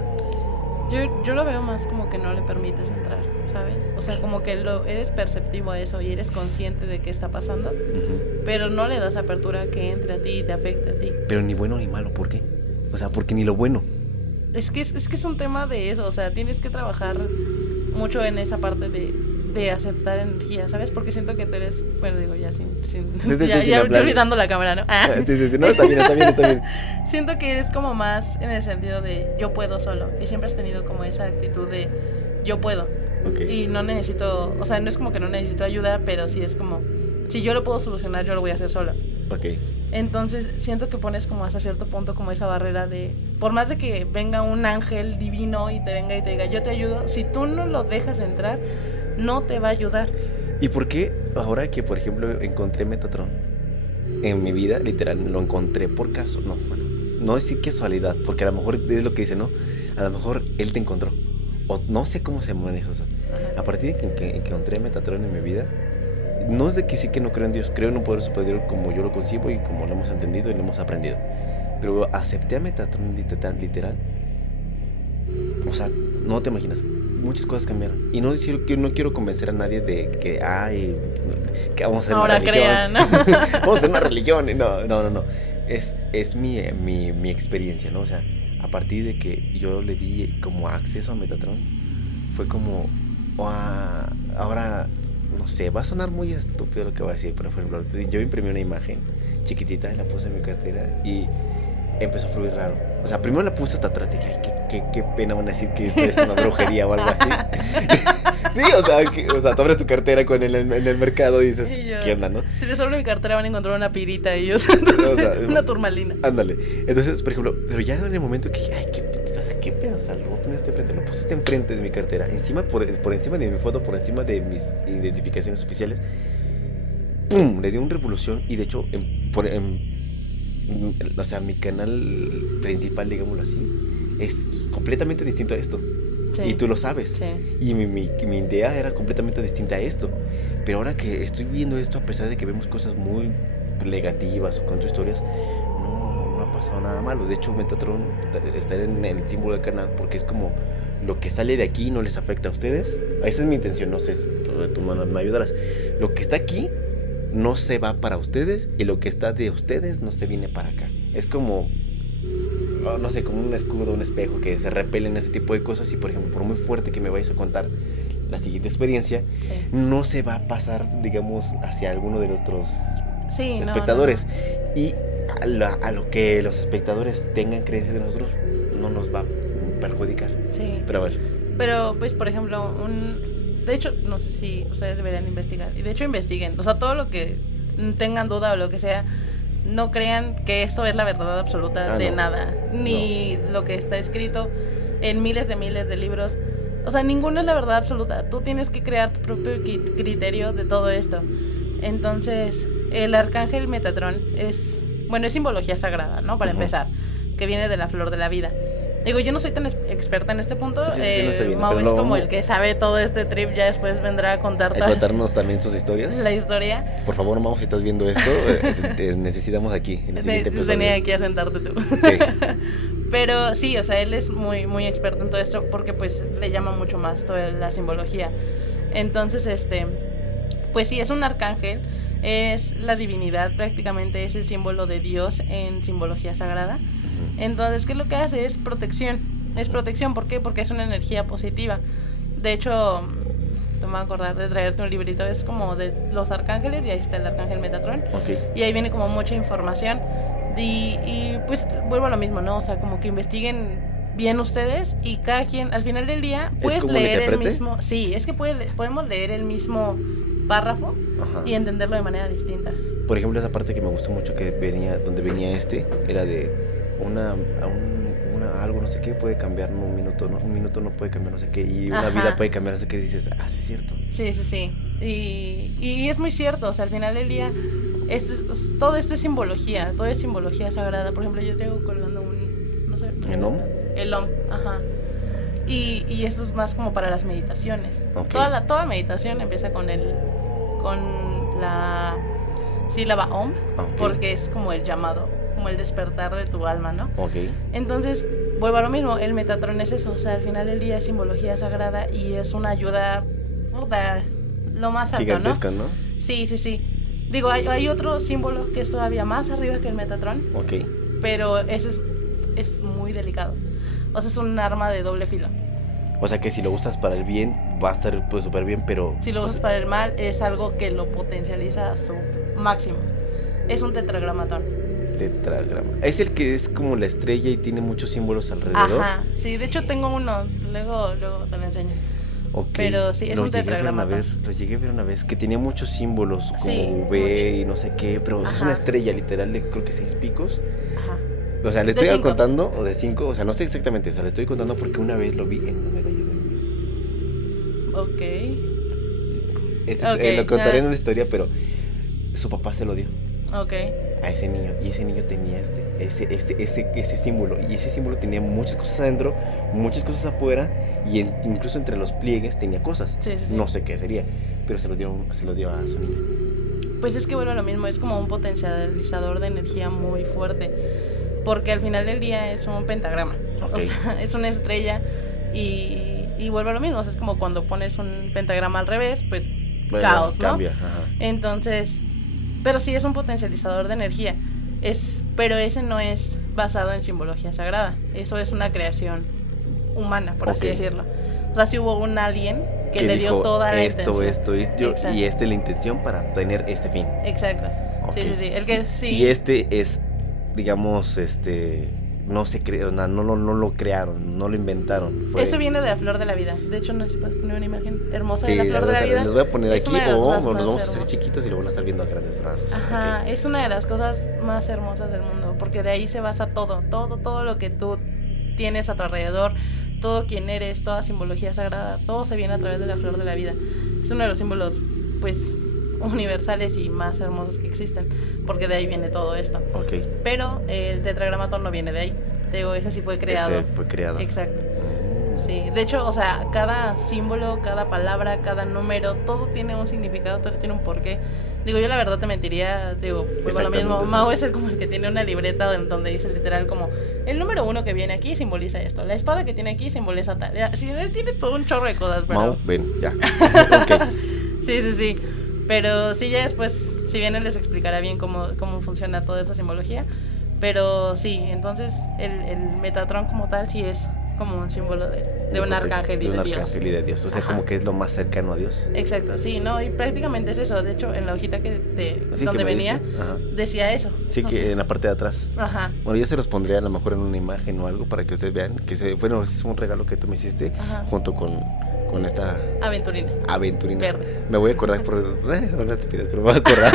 Yo lo veo más como que no le permites entrar, ¿sabes? O sea, como que eres perceptivo a eso y eres consciente de qué está pasando, pero no le das apertura a que entre a ti y te afecte a ti. Pero ni bueno ni malo, ¿por qué? O sea, porque ni lo bueno. Es que es un tema de eso, o sea, tienes que trabajar mucho en esa parte de aceptar energía, ¿sabes? Porque siento que tú eres, bueno, digo, ya ya olvidando la cámara, ¿no? Sí, no, está bien. Siento que eres como más en el sentido de yo puedo solo, y siempre has tenido como esa actitud de yo puedo. Okay. Y no necesito, o sea, no es como que no necesito ayuda, pero sí es como, si yo lo puedo solucionar, yo lo voy a hacer sola. Okay. Entonces siento que pones como hasta cierto punto como esa barrera de, por más de que venga un ángel divino y te venga y te diga yo te ayudo, si tú no lo dejas entrar, no te va a ayudar. ¿Y por qué ahora que por ejemplo encontré Metatron en mi vida, literal, lo encontré por caso? No, bueno, no decir casualidad, porque a lo mejor es lo que dice, ¿no? A lo mejor él te encontró, o no sé cómo se maneja eso. A partir de que encontré Metatron en mi vida, no es de que sí que no creo en Dios, creo en un poder superior como yo lo concibo y como lo hemos entendido y lo hemos aprendido. Pero acepté a Metatron literal. O sea, no te imaginas, muchas cosas cambiaron. Y no quiero convencer a nadie de que vamos a hacer ahora una religión. crean, ¿no? Vamos a hacer una religión. No. Es mi experiencia, ¿no? O sea, a partir de que yo le di como acceso a Metatron, fue como, ahora, no sé, va a sonar muy estúpido lo que voy a decir, pero por ejemplo, yo imprimí una imagen chiquitita y la puse en mi cartera y empezó a fluir raro. O sea, primero la puse hasta atrás, dije, ay, qué pena van a decir que esto es una brujería o algo así. Sí, o sea, tú abres tu cartera en el mercado y dices, ¿qué onda, no? Si les abro mi cartera van a encontrar una pirita y una turmalina. Ándale. Entonces, por ejemplo, pero ya en el momento que dije, ay, qué pedo, o sea, lo voy a poner enfrente, lo puse enfrente de mi cartera, por encima de mi foto, por encima de mis identificaciones oficiales. ¡Pum! Le dio una revolución y de hecho, o sea, mi canal principal, digámoslo así, es completamente distinto a esto. Sí. Y tú lo sabes. Sí. Y mi idea era completamente distinta a esto. Pero ahora que estoy viendo esto, a pesar de que vemos cosas muy negativas o contra historias, no ha pasado nada malo. De hecho, Metatron está en el símbolo del canal porque es como lo que sale de aquí no les afecta a ustedes. Esa es mi intención, no sé si tú me ayudarás. Lo que está aquí no se va para ustedes y lo que está de ustedes no se viene para acá. Es como, no sé, como un escudo, un espejo que se repelen ese tipo de cosas y, por ejemplo, por muy fuerte que me vayas a contar la siguiente experiencia, sí, no se va a pasar, digamos, hacia alguno de nuestros espectadores. No. Y a lo que los espectadores tengan creencia de nosotros no nos va a perjudicar. Sí. Pero a ver. Pero, pues, por ejemplo, de hecho, no sé si ustedes deberían investigar. Y de hecho, investiguen. O sea, todo lo que tengan duda o lo que sea, no crean que esto es la verdad absoluta de nada. Ni lo que está escrito en miles de libros. O sea, ninguno es la verdad absoluta. Tú tienes que crear tu propio criterio de todo esto. Entonces, el arcángel Metatron es simbología sagrada, ¿no? Para empezar, que viene de la flor de la vida. Digo, yo no soy tan experta en este punto. Sí, no está bien, Mau pero es como el que sabe todo este trip, ya después vendrá a contarnos también sus historias. La historia. Por favor, Mau, si estás viendo esto, te necesitamos aquí en el siguiente episodio. Venía aquí a sentarte tú. Sí. Pero sí, o sea, él es muy, muy experto en todo esto porque pues le llama mucho más toda la simbología. Entonces, pues sí, es un arcángel, es la divinidad, prácticamente es el símbolo de Dios en simbología sagrada. Entonces, ¿qué es lo que hace? Es protección. Es protección, ¿por qué? Porque es una energía positiva. De hecho, te voy a acordar de traerte un librito, es como de los arcángeles, y ahí está el arcángel Metatron. Okay. Y ahí viene como mucha información. Y pues vuelvo a lo mismo, ¿no? O sea, como que investiguen bien ustedes y cada quien, al final del día, puedes leer el mismo... Sí, es que podemos leer el mismo párrafo. Ajá. Y entenderlo de manera distinta. Por ejemplo, esa parte que me gustó mucho que venía, donde venía era de algo no sé qué puede cambiar en un minuto no puede cambiar no sé qué, y una vida puede cambiar no sé qué, dices, sí es cierto. Sí. Y es muy cierto, o sea, al final del día todo esto es simbología, todo es simbología sagrada. Por ejemplo, yo tengo colgando no sé, el Om, ajá. Y esto es más como para las meditaciones. Okay. Toda meditación empieza con la sílaba Om, okay, porque es como el llamado, como el despertar de tu alma, ¿no? Okay. Entonces, vuelvo a lo mismo, el Metatron es eso, o sea, al final del día es simbología sagrada y es una ayuda, lo más alto, gigantesca, ¿no? Sí. Digo, hay otro símbolo que es todavía más arriba que el Metatron. Okay. Pero ese es muy delicado. O sea, es un arma de doble filo. O sea que si lo usas para el bien, va a estar pues súper bien, pero... Si lo usas para el mal, es algo que lo potencializa a su máximo. Es un tetragramatón. Tetragrama. Es el que es como la estrella y tiene muchos símbolos alrededor. Ajá, sí, de hecho tengo uno, luego te lo enseño. Okay. Pero sí, es un tetragramatón. Lo llegué a ver una vez, que tenía muchos símbolos, como sí, V y no sé qué, pero es una estrella literal de creo que 6 picos. Ajá. O sea, le estoy contando, o de 5, o sea, no sé exactamente, o sea, le estoy contando porque una vez lo vi en una medalla de niño. Lo contaré en una historia, pero su papá se lo dio. A ese niño, y ese niño tenía ese símbolo, y ese símbolo tenía muchas cosas adentro, muchas cosas afuera, y incluso entre los pliegues tenía cosas. Sí. No sé qué sería, pero se lo dio a su niño. Pues es que vuelve a lo mismo, es como un potencializador de energía muy fuerte, porque al final del día es un pentagrama. Okay. O sea, es una estrella y vuelve a lo mismo, o sea, es como cuando pones un pentagrama al revés, pues caos, ¿no? Cambia, ajá. Entonces, pero sí es un potencializador de energía, pero ese no es basado en simbología sagrada, eso es una creación humana, por así decirlo. O sea, si hubo un alien que le dio toda la intención. Y esta es la intención para tener este fin. Exacto. Okay. Sí. Y este es, digamos, no se creó, no lo crearon, no lo inventaron. Eso viene de la flor de la vida. De hecho, no sé si puedes poner una imagen hermosa de la flor de la vida. Les voy a poner aquí, o nos vamos a hacer chiquitos y lo van a estar viendo a grandes rasgos. Ajá, okay. Es una de las cosas más hermosas del mundo, porque de ahí se basa todo lo que tú tienes a tu alrededor, todo quien eres, toda simbología sagrada, todo se viene a través de la flor de la vida. Es uno de los símbolos, pues, universales y más hermosos que existen, porque de ahí viene todo esto. Okay. Pero el tetragramatón no viene de ahí. Te digo, ese sí fue creado. Ese fue creado. Exacto. Sí, de hecho, o sea, cada símbolo, cada palabra, cada número, todo tiene un significado, todo tiene un porqué. Digo, yo la verdad te mentiría, digo, pues lo mismo. Mau es como el que tiene una libreta donde dice literal como, el número 1 que viene aquí simboliza esto, la espada que tiene aquí simboliza tal. Sí, él tiene todo un chorro de cosas, pero... Mau, ven, ya. Okay. Sí. Pero sí, ya después, si bien él les explicará bien cómo funciona toda esa simbología. Pero sí, entonces el Metatron como tal sí es como un símbolo de un arcángel y de Dios. Arcángel y de Dios, o sea, como que es lo más cercano a Dios. Exacto, sí, ¿no? Y prácticamente es eso. De hecho, en la hojita donde venía, decía eso. Sí, que en la parte de atrás. Ajá. Bueno, yo se los pondría a lo mejor en una imagen o algo para que ustedes vean que bueno, es un regalo que tú me hiciste junto con esta aventurina verde. Me voy a acordar pero me voy a acordar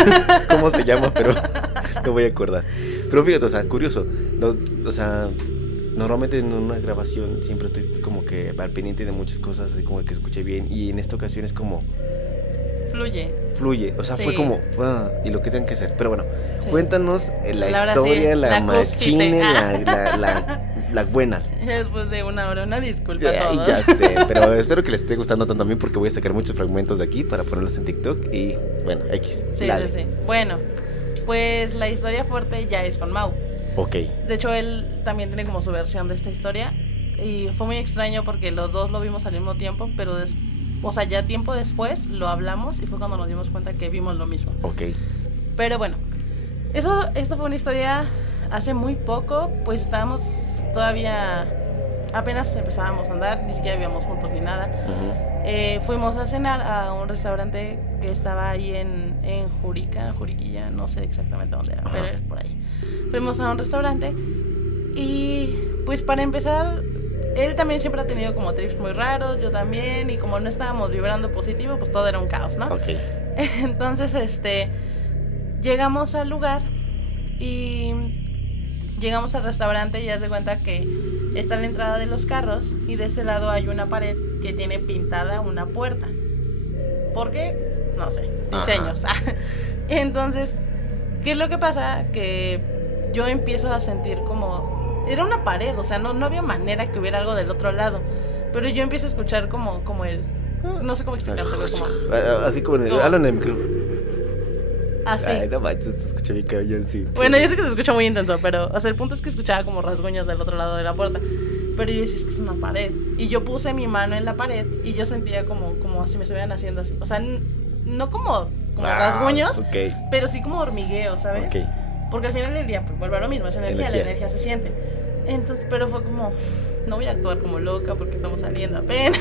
cómo se llama, pero me voy a acordar. Pero fíjate, o sea, curioso, o sea, normalmente en una grabación siempre estoy como que al pendiente de muchas cosas, así como que escuché bien, y en esta ocasión es como Fluye. O sea, Sí. fue como, y lo que tengan que hacer. Pero bueno, Sí. cuéntanos la Ahora historia, sí, la la machine, cúspide. la buena. Después de una hora, una disculpa a Ay, todos. ya sé, pero espero que les esté gustando tanto a mí porque voy a sacar muchos fragmentos de aquí para ponerlos en TikTok y, bueno, X. Sí, dale. sí. Bueno, pues la historia fuerte ya es con Mau. Ok. De hecho, él también tiene como su versión de esta historia. Y fue muy extraño porque los dos lo vimos al mismo tiempo, pero o sea, ya tiempo después lo hablamos y fue cuando nos dimos cuenta que vimos lo mismo. Ok. Pero bueno, esto fue una historia hace muy poco, pues estábamos todavía, apenas empezábamos a andar, ni siquiera vivíamos juntos ni nada. Fuimos a cenar a un restaurante que estaba ahí en Juriquilla, no sé exactamente dónde era, pero es por ahí. Fuimos a un restaurante y pues para empezar, él también siempre ha tenido como trips muy raros, yo también, y como no estábamos vibrando positivo, pues todo era un caos, ¿no? Ok. Entonces, llegamos al lugar y llegamos al restaurante y haz de cuenta que está en la entrada de los carros y de este lado hay una pared que tiene pintada una puerta. ¿Por qué? No sé, diseños. Entonces, ¿qué es lo que pasa? Que yo empiezo a sentir como... Era una pared, o sea, no había manera que hubiera algo del otro lado. Pero yo empiezo a escuchar como el... No sé cómo explicártelo, como... Así como en el... No. Hablan en el micrófono. Así. Ay, no manches, te escuché bien cabrón, sí. Bueno, yo sé que se escucha muy intenso, pero, o sea, el punto es que escuchaba como rasguños del otro lado de la puerta. Pero yo decía, es que es una pared. Y yo puse mi mano en la pared y yo sentía como si me estuvieran haciendo así. O sea, no como rasguños, ok. pero sí como hormigueo, ¿sabes? Ok. Porque al final del día, pues vuelve a lo mismo, es energía, la energía se siente. Entonces, pero fue como, no voy a actuar como loca porque estamos saliendo apenas.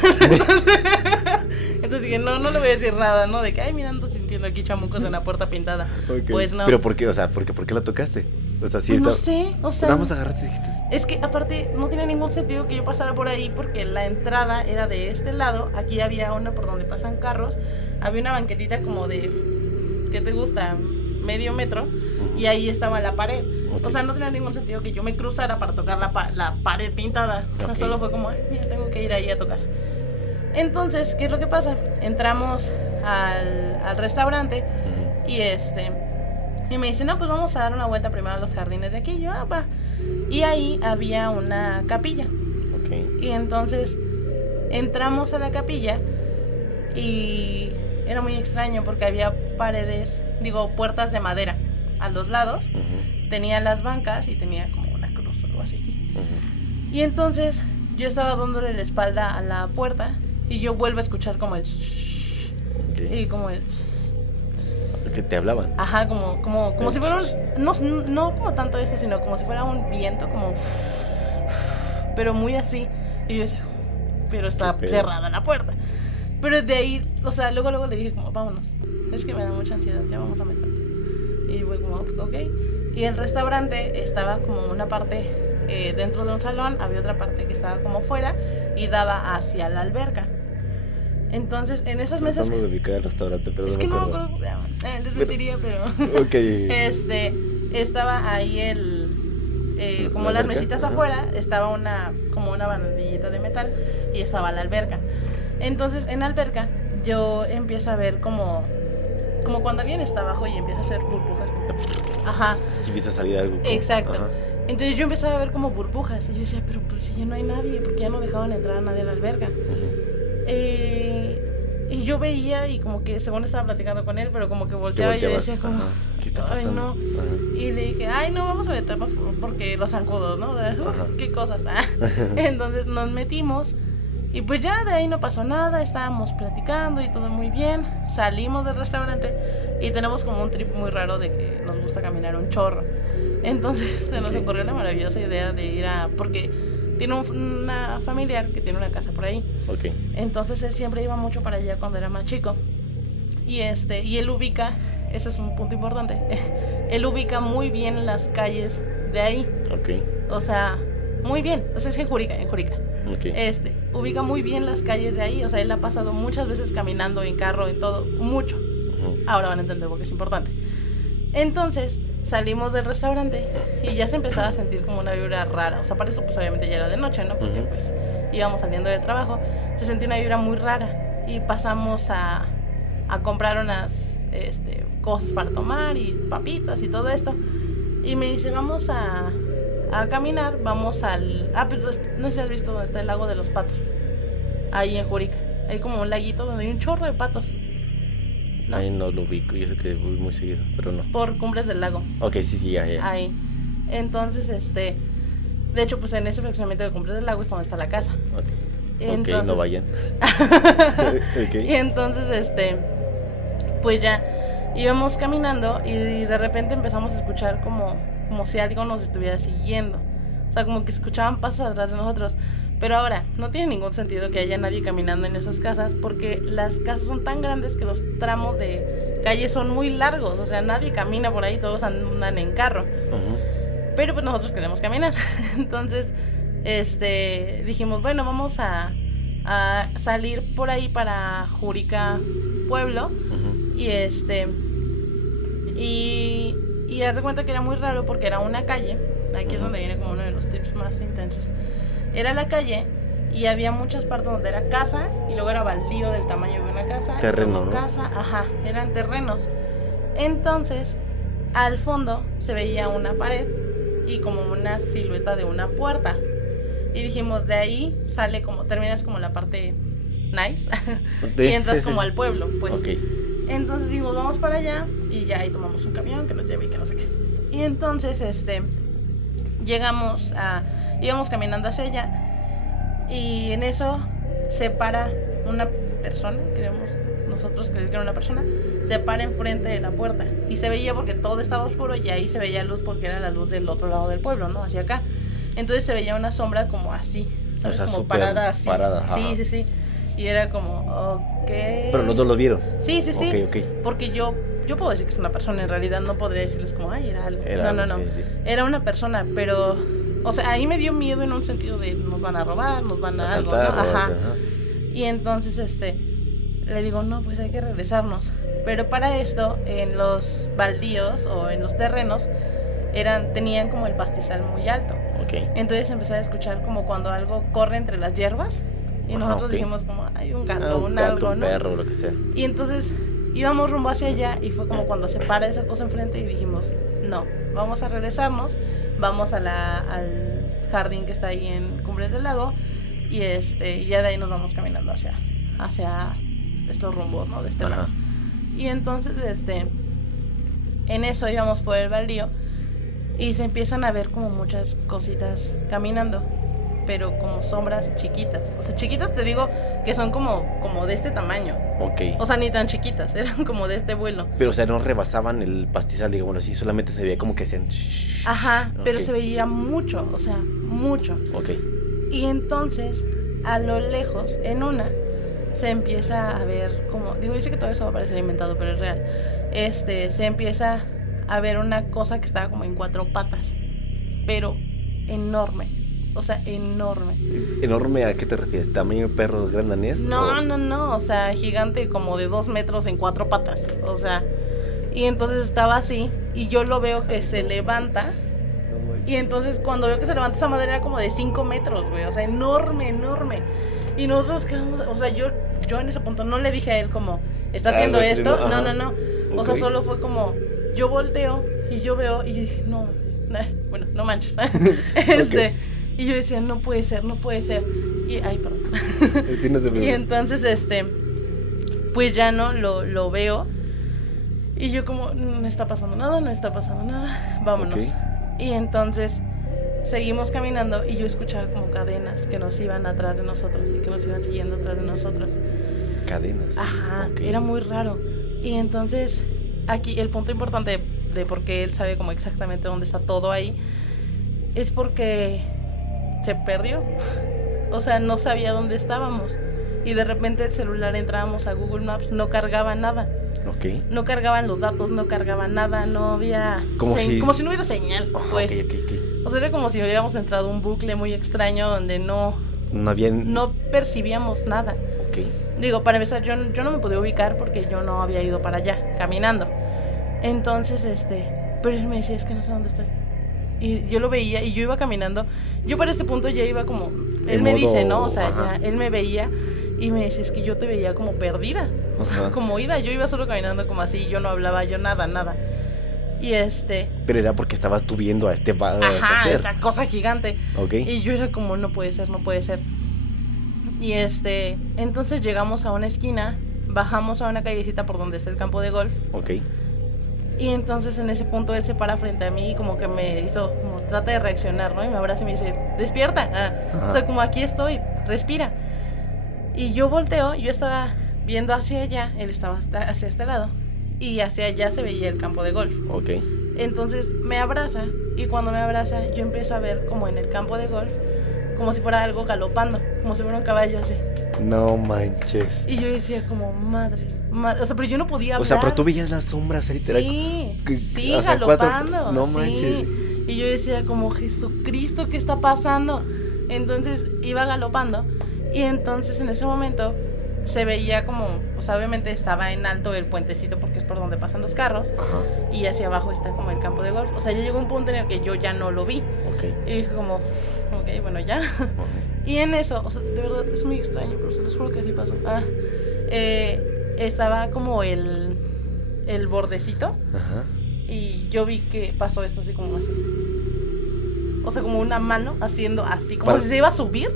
Entonces dije, no le voy a decir nada, ¿no? De que, ay, mira, ando sintiendo aquí chamucos en la puerta pintada. Okay. Pues no. ¿Pero por qué? O sea, ¿por qué la tocaste? O sea, sí Pues no está... sé, o sea... Vamos a agarrarte y dijiste... Es que aparte no tenía ningún sentido que yo pasara por ahí porque la entrada era de este lado, aquí había una por donde pasan carros, había una banquetita como de, ¿qué te gusta? Medio metro, y ahí estaba la pared. Okay. O sea, no tenía ningún sentido que yo me cruzara para tocar la pared pintada. O sea, solo fue como, mira, tengo que ir ahí a tocar. Entonces, ¿qué es lo que pasa? Entramos al restaurante y y me dice, no, pues vamos a dar una vuelta primero a los jardines de aquí. Y yo, va. Y ahí había una capilla. Okay. Y entonces entramos a la capilla y era muy extraño porque había puertas de madera a los lados. Tenía las bancas y tenía como una cruz o algo así. Y entonces yo estaba dándole la espalda a la puerta y yo vuelvo a escuchar como el... Okay. Y como el... Que te hablaban. Ajá, como si fuera un... No como tanto ese, sino como si fuera un viento, como... Pero muy así. Y yo decía, pero está cerrada la puerta. Pero de ahí, o sea, luego le dije como, vámonos. Es que me da mucha ansiedad, ya vamos a meternos. Y fue como, ok. Y el restaurante estaba como una parte dentro de un salón, había otra parte que estaba como fuera y daba hacia la alberca. Entonces, en esas mesas... Estamos ubicados el restaurante, pero es no que me no me acuerdo acuerdo cómo se llama. Les mentiría, pero... Ok. Estaba ahí como las mesitas afuera, estaba como una bandillita de metal y estaba la alberca. Entonces, en la alberca, yo empiezo a ver como cuando alguien está abajo y empieza a hacer burbujas. Ajá. Y empieza a salir algo. Exacto. Ajá. Entonces yo empezaba a ver como burbujas y yo decía, pero pues si ya no hay nadie, porque ya no dejaban entrar a nadie a la alberca. Y yo veía y como que según estaba platicando con él, pero como que volteaba y yo decía como, ¿qué está pasando? Ay, no. Y le dije, ay, no, vamos a meternos porque los zancudos, ¿no? Qué cosas. Entonces nos metimos y pues ya de ahí no pasó nada, estábamos platicando y todo muy bien. Salimos del restaurante y tenemos como un trip muy raro de que nos gusta caminar un chorro. Entonces se nos ocurrió la maravillosa idea de ir porque tiene una familiar que tiene una casa por ahí. Okay. Entonces él siempre iba mucho para allá cuando era más chico. Y él ubica, ese es un punto importante, él ubica muy bien las calles de ahí. Okay. O sea, muy bien, o sea, es en Jurica. Okay. Ubica muy bien las calles de ahí, o sea, él ha pasado muchas veces caminando en carro, en todo, mucho. Ahora van a entender por qué es importante. Entonces salimos del restaurante y ya se empezaba a sentir como una vibra rara. O sea, para esto pues obviamente ya era de noche, ¿no? Porque pues íbamos saliendo de trabajo. Se sentía una vibra muy rara y pasamos a a comprar unas cosas para tomar y papitas y todo esto. Y me dice, vamos a caminar, vamos al... pues no sé si has visto dónde está el lago de los patos. Ahí en Jurica. Hay como un laguito donde hay un chorro de patos. ¿No? Ahí no lo ubico, yo sé que voy muy seguido, pero no. Por Cumbres del Lago. Ok, sí, ya. Ahí. Entonces, de hecho, pues en ese fraccionamiento de Cumbres del Lago es donde está la casa. Ok, entonces, no vayan. Okay. Y entonces, pues ya íbamos caminando y de repente empezamos a escuchar como si algo nos estuviera siguiendo. O sea, como que escuchaban pasos atrás de nosotros. Pero ahora, no tiene ningún sentido que haya nadie caminando en esas casas, porque las casas son tan grandes que los tramos de calle son muy largos. O sea, nadie camina por ahí, todos andan en carro. Uh-huh. Pero pues nosotros queremos caminar. Entonces, dijimos, bueno, vamos a salir por ahí para Jurica Pueblo. Uh-huh. Y haz de cuenta que era muy raro porque era una calle. Aquí es donde viene como uno de los tips más intensos. Era la calle y había muchas partes donde era casa y luego era baldío del tamaño de una casa. Terreno, ¿no? Casa, eran terrenos. Entonces, al fondo se veía una pared y como una silueta de una puerta. Y dijimos, de ahí sale como, terminas como la parte nice y entras como al pueblo, pues. Okay. Entonces dijimos, vamos para allá y ya ahí tomamos un camión que nos lleve y que no sé qué. Y entonces, íbamos caminando hacia allá y en eso se para una persona, queremos nosotros creer que era una persona, se para enfrente de la puerta y se veía porque todo estaba oscuro y ahí se veía luz porque era la luz del otro lado del pueblo, ¿no? Hacia acá. Entonces se veía una sombra como así, ¿sabes? O sea, como parada así. Sí. Y era como, ok. Pero los dos lo vieron. Sí. Okay. Porque yo puedo decir que es una persona, en realidad no podría decirles como, ay, era algo. No. Sí. Era una persona, pero, o sea, ahí me dio miedo en un sentido de nos van a robar, nos van a algo, ¿no? Ajá. Y entonces, le digo, no, pues hay que regresarnos. Pero para esto, en los baldíos o en los terrenos, tenían como el pastizal muy alto. Okay. Entonces empecé a escuchar como cuando algo corre entre las hierbas. Y nosotros dijimos como, hay un gato, un algo, un ¿no? perro, lo que sea. Y entonces íbamos rumbo hacia allá y fue como cuando se para esa cosa enfrente y dijimos, no, vamos a regresarnos, vamos al jardín que está ahí en Cumbres del Lago y ya de ahí nos vamos caminando hacia estos rumbos, ¿no? De este lado. Y entonces, en eso íbamos por el baldío y se empiezan a ver como muchas cositas caminando, pero como sombras chiquitas. O sea, chiquitas te digo que son como de este tamaño. Ok. O sea, ni tan chiquitas, eran como de este vuelo. Pero, o sea, no rebasaban el pastizal, digamos así, solamente se veía como que hacían... Ajá, pero se veía mucho, o sea, mucho. Ok. Y entonces, a lo lejos, en una, se empieza a ver como... Digo, dice que todo eso va a parecer inventado, pero es real. Se empieza a ver una cosa que estaba como en 4 patas, pero enorme. O sea, enorme. ¿Enorme a qué te refieres? ¿Tamaño perro gran danés? No, o sea, gigante como de 2 metros en 4 patas. O sea, y entonces estaba así y yo lo veo que se levanta. Y entonces cuando veo que se levanta esa madera era como de 5 metros, güey. O sea, enorme. Y nosotros quedamos, o sea, yo en ese punto no le dije a él como, ¿estás viendo esto? No. O sea, solo fue como, yo volteo y yo veo y yo dije, no manches. Okay. Y yo decía, no puede ser. Y, ay, perdón. Y entonces, pues ya no lo veo. Y yo como, no está pasando nada, vámonos. Okay. Y entonces seguimos caminando y yo escuchaba como cadenas que nos iban atrás de nosotros y que nos iban siguiendo atrás de nosotros. ¿Cadenas? Ajá, okay. Era muy raro. Y entonces, aquí el punto importante de por qué él sabe como exactamente dónde está todo ahí, es porque se perdió. O sea, no sabía dónde estábamos. Y de repente el celular, entrábamos a Google Maps, no cargaba nada. Okay. No cargaban los datos, no cargaba nada, no había... Como si no hubiera señal, pues. Okay. O sea, era como si hubiéramos entrado a un bucle muy extraño donde no percibíamos nada. Okay. Digo, para empezar, yo no me podía ubicar porque yo no había ido para allá, caminando. Entonces, pero él me decía, es que no sé dónde estoy. Y yo lo veía y yo iba caminando. Yo para este punto ya iba como... Él me dice, ¿no? O sea, ya él me veía y me dice, es que yo te veía como perdida. Ajá. como ida. Yo iba solo caminando como así, yo no hablaba, yo nada. Y Pero era porque estabas tú viendo a este ajá, ser. esta cosa gigante. Ok. Y yo era como, no puede ser. Y entonces llegamos a una esquina, bajamos a una callecita por donde está el campo de golf. Ok. Y entonces en ese punto él se para frente a mí y como que me hizo, como trata de reaccionar, ¿no? Y me abraza y me dice, despierta. O sea, como aquí estoy, respira. Y yo volteo, yo estaba viendo hacia allá, él estaba hacia este lado. Y hacia allá se veía el campo de golf. Ok. Entonces me abraza y cuando me abraza yo empiezo a ver como en el campo de golf, como si fuera algo galopando, como si fuera un caballo así. No manches. Y yo decía como, madres. O sea, pero yo no podía hablar. O sea, pero tú veías las sombras, literal. Sí, o sea, galopando. No sí. manches. Y yo decía como, Jesucristo, ¿qué está pasando? Entonces iba galopando y entonces en ese momento se veía como, o sea, obviamente estaba en alto el puentecito porque es por donde pasan los carros. Ajá. Y hacia abajo está como el campo de golf. O sea, ya llegó un punto en el que yo ya no lo vi. Ok. Y dije como, ok, bueno, ya. Y en eso, o sea, de verdad es muy extraño, pero se los juro que así pasó. Estaba como el bordecito. Ajá. Y yo vi que pasó esto así como así. O sea, como una mano haciendo así, como Para- si se iba a subir.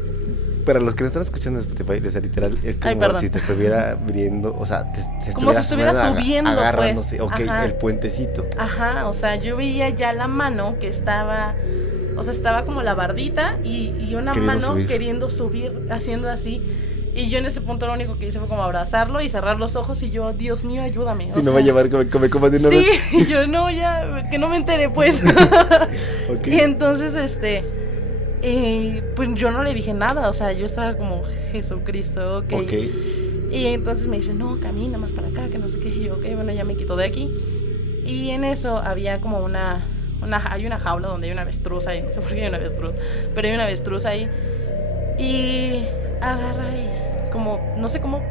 Para los que no están escuchando en Spotify, o sea, literal, es como perdón. si te estuviera viendo, o sea, Como si estuviera subiendo, agarrándose. pues. Ok, Ajá. el puentecito. Ajá, o sea, yo veía ya la mano que estaba, o sea, estaba como la bardita y una Queriendo mano subir. queriendo subir, haciendo así. Y yo en ese punto lo único que hice fue como abrazarlo y cerrar los ojos y yo, Dios mío, ayúdame. Sí, o me va a sea, llevar como coma de una vez. Sí, y yo no, ya, que no me enteré, pues. Ok. Y entonces, pues yo no le dije nada, o sea, yo estaba como, Jesucristo, ok. Y entonces me dice, no, camina más para acá, que no sé qué. Y yo, ok, bueno, ya me quito de aquí. Y en eso había como hay una jaula donde hay una avestruz ahí, no sé por qué hay una avestruz, pero hay una avestruz ahí. Y agarra y como, no sé cómo,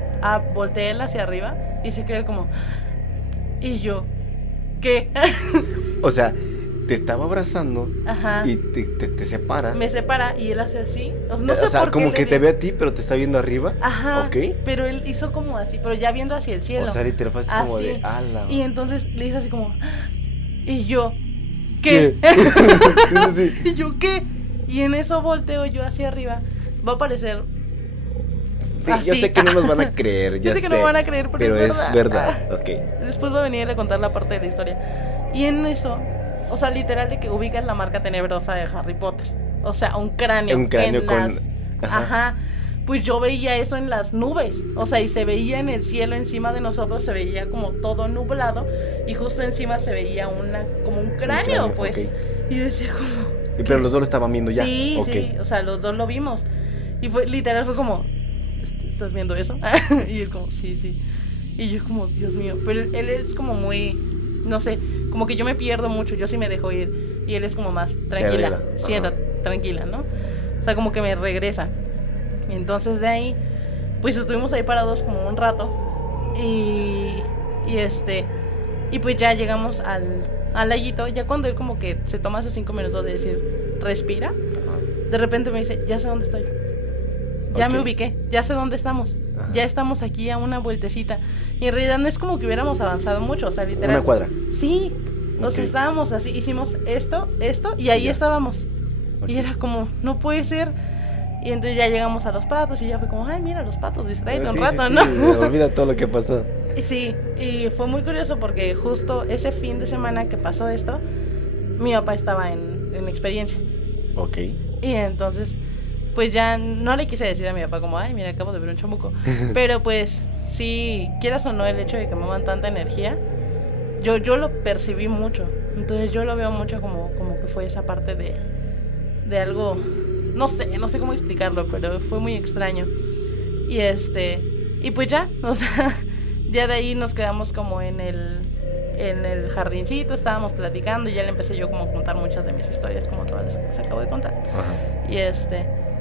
voltea él hacia arriba y se queda como, y yo, ¿qué? O sea, te estaba abrazando. Ajá. Y te separa. Me separa y él hace así. No sé o sea, por qué como le que di- te ve a ti, pero te está viendo arriba. Ajá. Ok. Pero él hizo como así, pero ya viendo hacia el cielo. O sea, literal fue así como de ala. Y entonces le hizo así como, y yo, ¿qué? Sí. Y yo, ¿qué? Y en eso volteo yo hacia arriba. Va a aparecer. Sí, así. yo sé que no nos van a creer. Yo sé que no me van a creer, pero es verdad. Ok. Después voy a venir a contar la parte de la historia. Y en eso, o sea, literal de que ubicas la marca tenebrosa de Harry Potter. O sea, un cráneo. Un cráneo en con... Ajá. Pues yo veía eso en las nubes. O sea, y se veía en el cielo encima de nosotros, se veía como todo nublado. Y justo encima se veía como un cráneo, pues. Ok. Y yo decía como... Pero los dos lo estaban viendo ya. Sí, Ok. sí, o sea, los dos lo vimos. Y literal fue como, ¿estás viendo eso? Y él como, sí. Y yo como, Dios mío. Pero él es como muy, no sé, como que yo me pierdo mucho, yo sí me dejo ir. Y él es como más, tranquila, siéntate, tranquila, ¿no? O sea, como que me regresa. Y entonces de ahí, pues estuvimos ahí parados como un rato. Y pues ya llegamos al laguito. Ya cuando él como que se toma esos 5 minutos de decir, respira. Ajá. De repente me dice, ya sé dónde estoy. Ya Ok. me ubiqué, ya sé dónde estamos. Ajá. Ya estamos aquí a una vueltecita. Y en realidad no es como que hubiéramos avanzado mucho, o sea, literal. Una cuadra. Sí, o sea, Ok. estábamos así, hicimos esto, y ahí Ya. estábamos. Ok. Y era como, no puede ser. Y entonces ya llegamos a los patos y ya fue como, ay, mira los patos, distráete un Sí, rato, sí, ¿no? sí, olvida todo lo que pasó. Y sí, y fue muy curioso porque justo ese fin de semana que pasó esto, mi papá estaba en experiencia. Ok. Y entonces, pues ya no le quise decir a mi papá como, ay, mira, acabo de ver un chamuco. Pero pues, sí, quieras o no, el hecho de que me muevan tanta energía, yo lo percibí mucho. Entonces yo lo veo mucho como que fue esa parte de algo, no sé cómo explicarlo, pero fue muy extraño. Y pues ya, o sea, ya de ahí nos quedamos como en el jardincito, estábamos platicando y ya le empecé yo como a contar muchas de mis historias, como todas las que les acabo de contar. Ajá. Y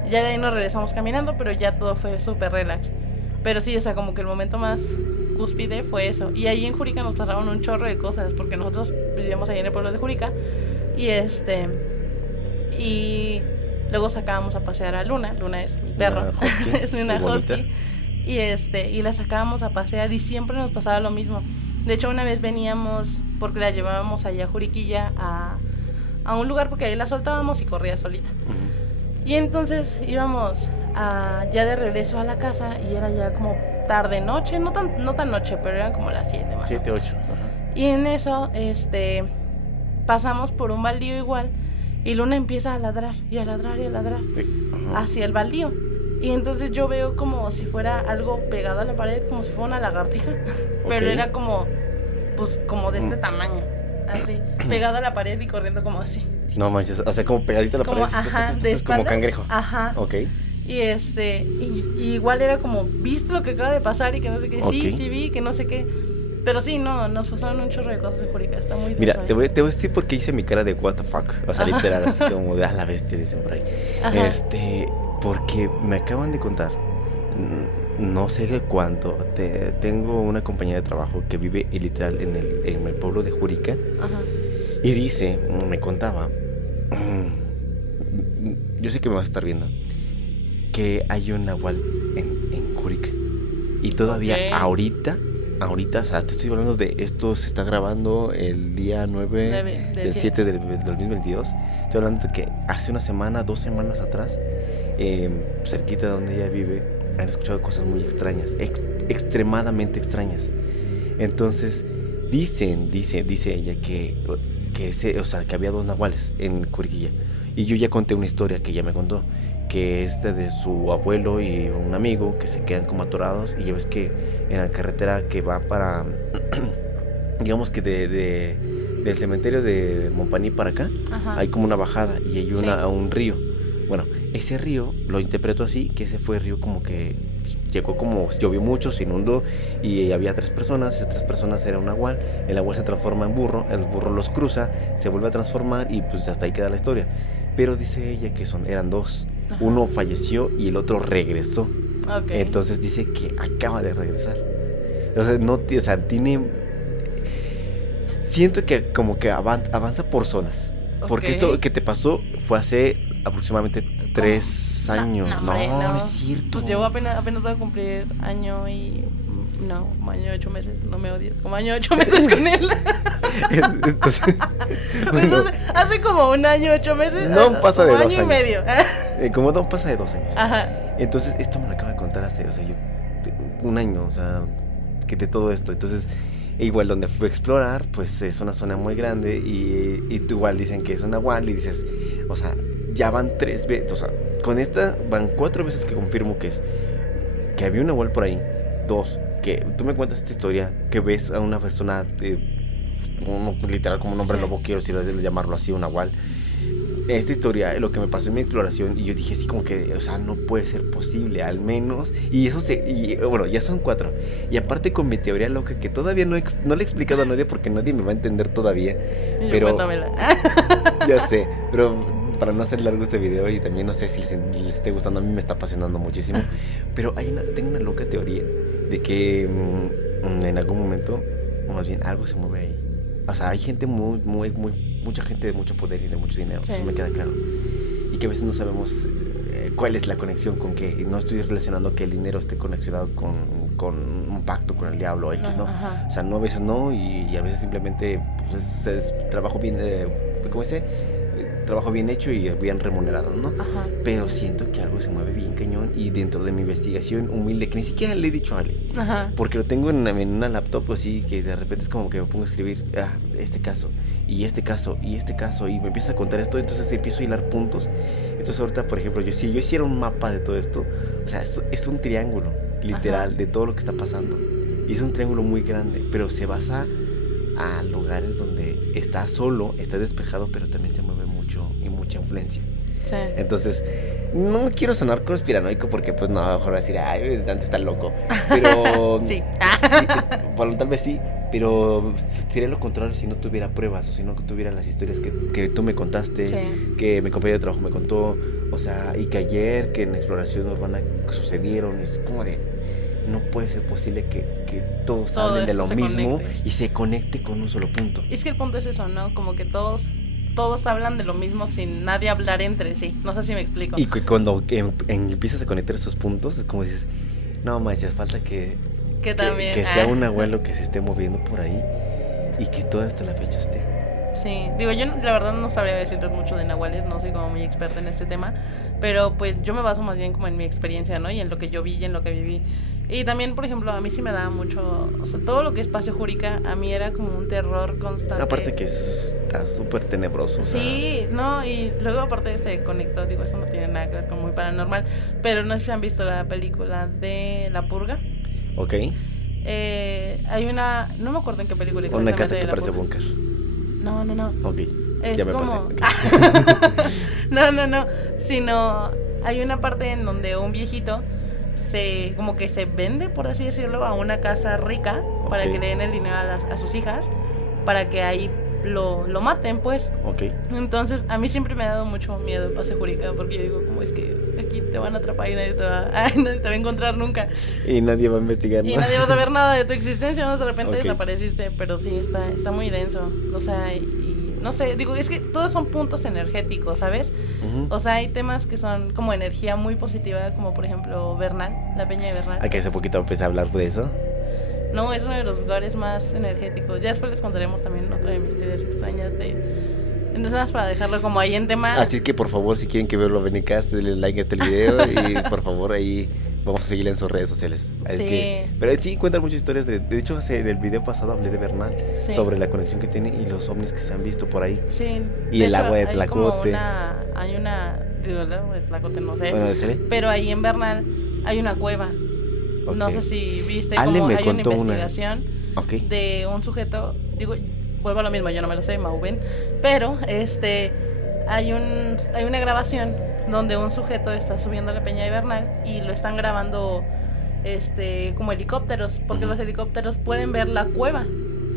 ya de ahí nos regresamos caminando, pero ya todo fue súper relax. Pero sí, o sea, como que el momento más cúspide fue eso. Y ahí en Jurica nos pasaron un chorro de cosas, porque nosotros vivíamos ahí en el pueblo de Jurica. Y luego sacábamos a pasear a Luna. Luna es mi perro, Una husky, es una muy bonita. husky. y la sacábamos a pasear y siempre nos pasaba lo mismo. De hecho, una vez veníamos, porque la llevábamos allá a Juriquilla a un lugar porque ahí la soltábamos y corría solita. Uh-huh. Y entonces íbamos ya de regreso a la casa y era ya como tarde noche, no tan noche, pero eran como las 7 más. 7, 8. Uh-huh. Y en eso, pasamos por un baldío igual y Luna empieza a ladrar y a ladrar y a ladrar uh-huh. hacia el baldío. Y entonces yo veo como si fuera algo pegado a la pared, como si fuera una lagartija, pero era como, pues, como de este tamaño, así, pegado a la pared y corriendo como así. No manches, o sea, como pegadito a la como, pared. Ajá, de espaldas. Como cangrejo. Ajá. Ok. Y y igual era como, ¿viste lo que acaba de pasar? Y que no sé qué, okay. Sí, vi, que no sé qué. Pero sí, no, nos pasaron un chorro de cosas en Jurica, está muy... Mira, te voy a decir por qué hice mi cara de what the fuck, o sea, literal, así como de la bestia, dicen por ahí. Ajá. Porque me acaban de contar, no sé cuánto, tengo una compañera de trabajo que vive literal en el pueblo de Jurica. Ajá. Y dice, me contaba, yo sé que me vas a estar viendo, que hay un nahual en Jurica. Y todavía ahorita, o sea, te estoy hablando de esto, se está grabando el día 9 del 7 del 2022. Estoy hablando de que hace una semana, 2 semanas atrás, cerquita de donde ella vive, han escuchado cosas muy extrañas, extremadamente extrañas. Entonces, dice ella que había 2 nahuales en Juriquilla. Y yo ya conté una historia que ella me contó, que es de su abuelo y un amigo que se quedan como atorados. Y ya ves que en la carretera que va para, digamos que del cementerio de Montpaní para acá, ajá, hay como una bajada y hay un río. Bueno, ese río lo interpreto así, que ese fue el río como que llegó, como llovió mucho, se inundó y había 3 personas, esas 3 personas era un nahual, el nahual se transforma en burro, el burro los cruza, se vuelve a transformar y pues hasta ahí queda la historia. Pero dice ella que eran 2, ajá, uno falleció y el otro regresó. Okay. Entonces dice que acaba de regresar. Entonces tiene... Siento que como que avanza por zonas. Okay. Porque esto que te pasó fue hace aproximadamente 3 años. No es cierto. Pues llevo apenas voy a cumplir año y... No, como año y 8 meses, no me odies. Como año y 8 meses con él. Entonces, hace como 1 año, 8 meses. No pasa de 2 años. Año y medio. Como no pasa de 2 años. Ajá. Entonces, esto me lo acaba de contar hace, yo 1 año, que de todo esto. Entonces, igual donde fui a explorar, pues es una zona muy grande y tú igual dicen que es un nahual y dices, ya van 3 veces, con esta van 4 veces que confirmo que había un nahual por ahí. 2, que tú me cuentas esta historia, que ves a una persona, literal como un hombre lobo, quiero llamarlo así, un nahual. Esta historia, lo que me pasó en mi exploración, y yo dije así como que, no puede ser posible, al menos, y bueno, ya son 4, y aparte con mi teoría loca, que todavía no le he explicado a nadie, porque nadie me va a entender todavía, pero... Cuéntamela. Ya sé, pero... Para no hacer largo este video, y también no sé si les esté gustando, a mí me está apasionando muchísimo, pero tengo una loca teoría de que en algún momento, o más bien algo se mueve ahí. Hay gente mucha gente de mucho poder y de mucho dinero, sí, eso me queda claro, y que a veces no sabemos cuál es la conexión con qué, y no estoy relacionando que el dinero esté conexionado con un pacto con el diablo X, ¿no? Ajá. No, a veces no, y a veces simplemente pues, es trabajo bien, ¿cómo se dice? Trabajo bien hecho y bien remunerado, ¿no? Ajá. Pero siento que algo se mueve bien cañón, y dentro de mi investigación humilde, que ni siquiera le he dicho a Ale, ajá, porque lo tengo en una laptop así, que de repente es como que me pongo a escribir este caso, y este caso, y este caso, y me empieza a contar esto, entonces empiezo a hilar puntos. Entonces ahorita, por ejemplo, si yo hiciera un mapa de todo esto, es un triángulo, literal, ajá, de todo lo que está pasando, y es un triángulo muy grande, pero se basa a lugares donde está solo, está despejado, pero también se mueve mucho y mucha influencia. Sí. Entonces, no quiero sonar conspiranoico porque pues no, a lo mejor decir, ay, Dante está loco. Pero sí, bueno, tal vez sí, pero sería lo contrario si no tuviera pruebas, o si no tuviera las historias que tú me contaste, sí, que mi compañero de trabajo me contó, y que ayer que en exploración urbana sucedieron. Es como de, no puede ser posible que todos hablen de lo mismo y se conecte con un solo punto. Es que el punto es eso, ¿no? Como que todos hablan de lo mismo sin nadie hablar entre sí. No sé si me explico. Y que cuando empiezas a conectar esos puntos, es como dices, No manches, falta Que también. que sea un abuelo que se esté moviendo por ahí y que todo hasta la fecha esté. Sí, digo, yo la verdad no sabría decirte mucho de nahuales, no soy como muy experta en este tema, pero pues yo me baso más bien como en mi experiencia, ¿no? Y en lo que yo vi y en lo que viví. Y también, por ejemplo, a mí sí me daba mucho, o sea, todo lo que es Paseo Jurica, a mí era como un terror constante. Aparte que está súper tenebroso. Sí, no, y luego aparte se conectó, digo, eso no tiene nada que ver con muy paranormal, pero no sé si han visto la película de La Purga. Ok. Hay una, no me acuerdo en qué película Una casa que parece búnker. No. Ok, Es ya me como... pasé. No, sino hay una parte en donde un viejito como que se vende, por así decirlo, a una casa rica para que le den el dinero a sus hijas, para que ahí lo maten, pues. Ok. Entonces, a mí siempre me ha dado mucho miedo el Paseo Jurica, porque yo digo, como es que aquí te van a atrapar y nadie te va a encontrar nunca. Y nadie va a investigar, ¿no? Y nadie va a saber nada de tu existencia, ¿no? De repente Okay. desapareciste, pero sí, está muy denso. O sea, y no sé, digo, es que todos son puntos energéticos, ¿sabes? Uh-huh. O sea, hay temas que son como energía muy positiva, como por ejemplo Bernal, la Peña de Bernal. Aquí hace poquito empecé a hablar de eso. No, es uno de los lugares más energéticos. Ya después les contaremos también otra de mis historias extrañas Entonces, nada más para dejarlo como ahí en tema. Así que, por favor, si quieren que vea los Benicast, denle like a este video y, por favor, ahí vamos a seguirle en sus redes sociales. Sí. Pero sí, cuentan muchas historias. De hecho, en el video pasado hablé de Bernal, Sí. sobre la conexión que tiene y los ovnis que se han visto por ahí. Sí. Y el agua de hay Tlacote. Digo, el agua de Tlacote no sé. Bueno, échale. Pero ahí en Bernal hay una cueva. Ok. No sé si viste Ale como me hay una contó investigación Ok. de un sujeto, digo, vuelvo a lo mismo, yo no me lo sé, Mauben, pero hay una grabación donde un sujeto está subiendo a la Peña de Bernal y lo están grabando como helicópteros, porque los helicópteros pueden ver la cueva.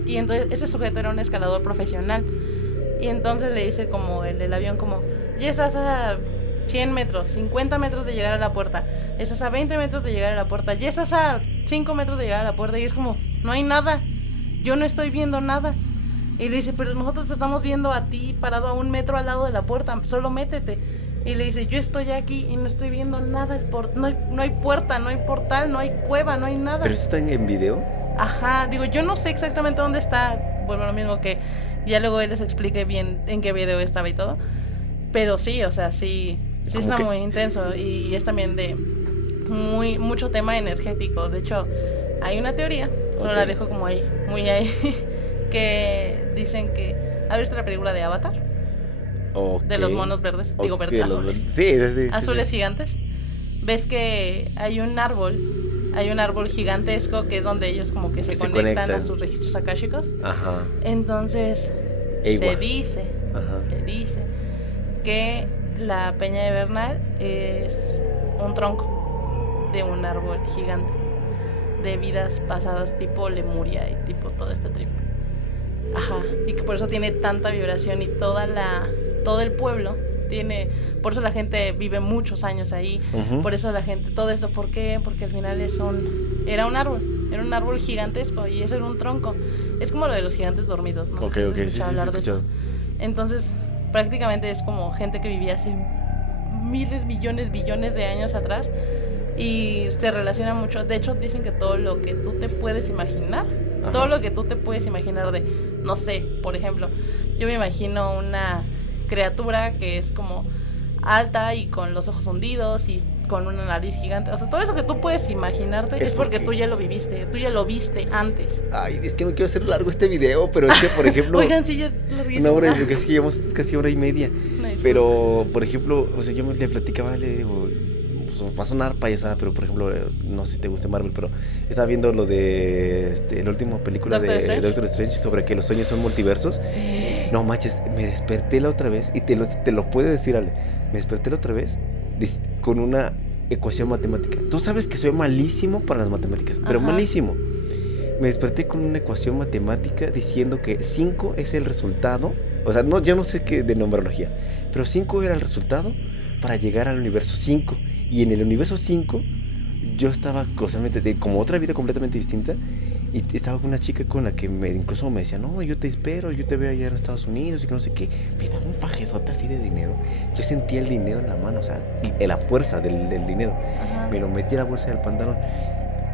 Y entonces ese sujeto era un escalador profesional. Y entonces le dice como el del avión como, ya estás a 100 metros, 50 metros de llegar a la puerta, estás a 20 metros de llegar a la puerta, ya estás a 5 metros de llegar a la puerta, y es como, no hay nada, yo no estoy viendo nada. Y le dice, pero nosotros te estamos viendo a ti parado a 1 metro al lado de la puerta, solo métete. Y le dice, yo estoy aquí y no estoy viendo nada, no hay puerta, no hay portal, no hay cueva, no hay nada. ¿Pero eso está en video? Ajá, digo, yo no sé exactamente dónde está, bueno, lo mismo que ya luego él les explique bien en qué video estaba y todo, pero sí, o sea, sí está muy intenso y es también de mucho tema energético. De hecho, hay una teoría, pero la dejo como ahí, muy ahí, que dicen que, ¿has visto la película de Avatar? Okay. De los monos verdes, digo verdes, azules. Sí. Azules gigantes. Ves que hay un árbol gigantesco que es donde ellos como que se conectan a sus registros akáshicos. Ajá. Entonces se dice que la Peña de Bernal es un tronco de un árbol gigante de vidas pasadas tipo Lemuria y tipo todo este trip. Ajá, y que por eso tiene tanta vibración y todo el pueblo tiene, por eso la gente vive muchos años ahí, por eso la gente, todo esto, ¿por qué? Porque al final era un árbol gigantesco y eso era un tronco. Es como lo de los gigantes dormidos, ¿no? Ok, sí, hablar de eso. Entonces, prácticamente es como gente que vivía hace miles, millones, billones de años atrás y se relaciona mucho. De hecho, dicen que todo lo que tú te puedes imaginar, todo lo que tú te puedes imaginar de, no sé, por ejemplo, yo me imagino una criatura que es como alta y con los ojos hundidos y con una nariz gigante, o sea, todo eso que tú puedes imaginarte es porque tú ya lo viviste, tú ya lo viste antes. Ay, es que no quiero hacer largo este video, pero es que, por ejemplo, oigan, sí, ya es larguísimo. 1 hora, casi llevamos casi 1:30. Pero, por ejemplo, o sea, yo le platicaba, le digo, pues, va a sonar payasada, pero por ejemplo, no sé si te gusta Marvel, pero estaba viendo lo de la última película de Doctor Strange sobre que los sueños son multiversos. Sí. No manches, me desperté la otra vez y te lo puedo decir, Ale. Me desperté la otra vez con una ecuación matemática. Tú sabes que soy malísimo para las matemáticas, pero malísimo. Me desperté con una ecuación matemática diciendo que 5 es el resultado. O sea, yo no sé qué de numerología, pero 5 era el resultado para llegar al universo 5. Y en el universo 5 yo estaba como otra vida completamente distinta. Y estaba con una chica con la que incluso me decía, no, yo te espero, yo te veo allá en Estados Unidos y que no sé qué. Me daba un fajezote así de dinero. Yo sentía el dinero en la mano, o sea, la fuerza del dinero. Ajá. Me lo metí a la bolsa del pantalón.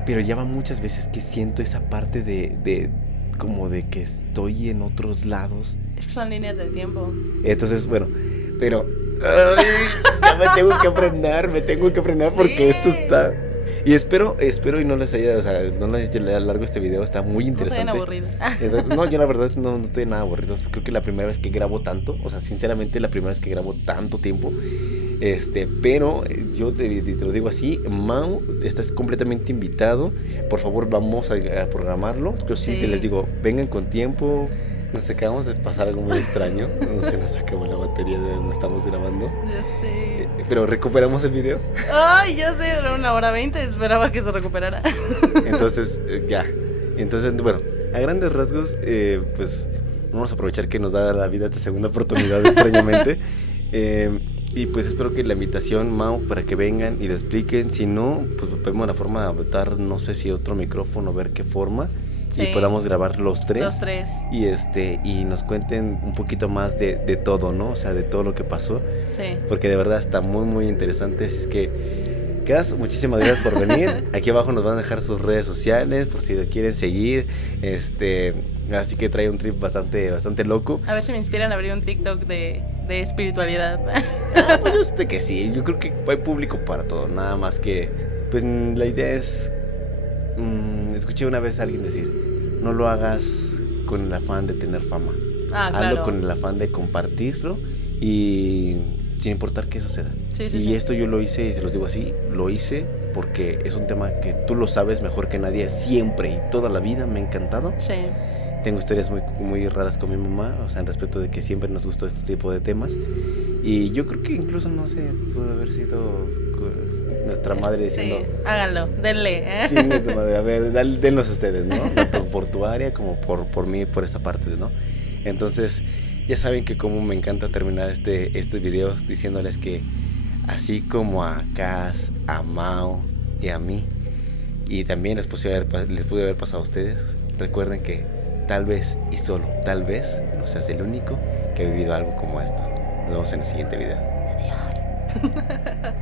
Pero ya van muchas veces que siento esa parte de como de que estoy en otros lados. Es que son líneas del tiempo. Entonces, bueno, pero ay, ya me tengo que frenar porque Sí. esto está... Y espero y no les haya, o sea, no les alargo este video, está muy No interesante. estoy aburrido. No, yo la verdad no estoy nada aburrido. Creo que la primera vez que grabo tanto, o sea, sinceramente la primera vez que grabo tanto tiempo. Pero yo te lo digo así, Mau, estás completamente invitado. Por favor, vamos a programarlo. Yo sí te les digo, vengan con tiempo. Nos acabamos de pasar algo muy extraño. No se nos acabó la batería de donde estamos grabando. Ya sé. Pero recuperamos el video. Ay, ya sé, era 1:20. Esperaba que se recuperara. Entonces, ya. Entonces, bueno, a grandes rasgos, pues vamos a aprovechar que nos da la vida esta segunda oportunidad extrañamente. Y pues espero que la invitación, Mau, para que vengan y lo expliquen. Si no, pues vemos la forma de adaptar, no sé si otro micrófono, ver qué forma. Sí. Y podamos grabar los tres. Los tres. Y nos cuenten un poquito más de todo, ¿no? O sea, de todo lo que pasó. Sí. Porque de verdad está muy, muy interesante. Así es que, Cas, muchísimas gracias por venir. Aquí abajo nos van a dejar sus redes sociales por si lo quieren seguir. Así que trae un trip bastante loco. A ver si me inspiran a abrir un TikTok de espiritualidad. Pues yo sé que sí. Yo creo que hay público para todo. Nada más que, pues la idea es... escuché una vez a alguien decir, no lo hagas con el afán de tener fama. Claro. Hazlo con el afán de compartirlo y sin importar qué suceda. Sí, Y esto yo lo hice, y se los digo así, lo hice porque es un tema que tú lo sabes mejor que nadie, siempre y toda la vida me ha encantado. Sí. Tengo historias muy, muy raras con mi mamá, o sea, en respecto de que siempre nos gustó este tipo de temas. Y yo creo que incluso, no sé, pudo haber sido nuestra madre diciendo... Sí, háganlo, denle. Chingue su madre, a ver, denlos ustedes, ¿no? Tanto por tu área como por mí, por esa parte, ¿no? Entonces, ya saben que como me encanta terminar estos videos diciéndoles que así como a Cas, a Mau y a mí, y también les pude haber pasado a ustedes, recuerden que tal vez y solo tal vez no seas el único que ha vivido algo como esto. Nos vemos en el siguiente video. Adiós.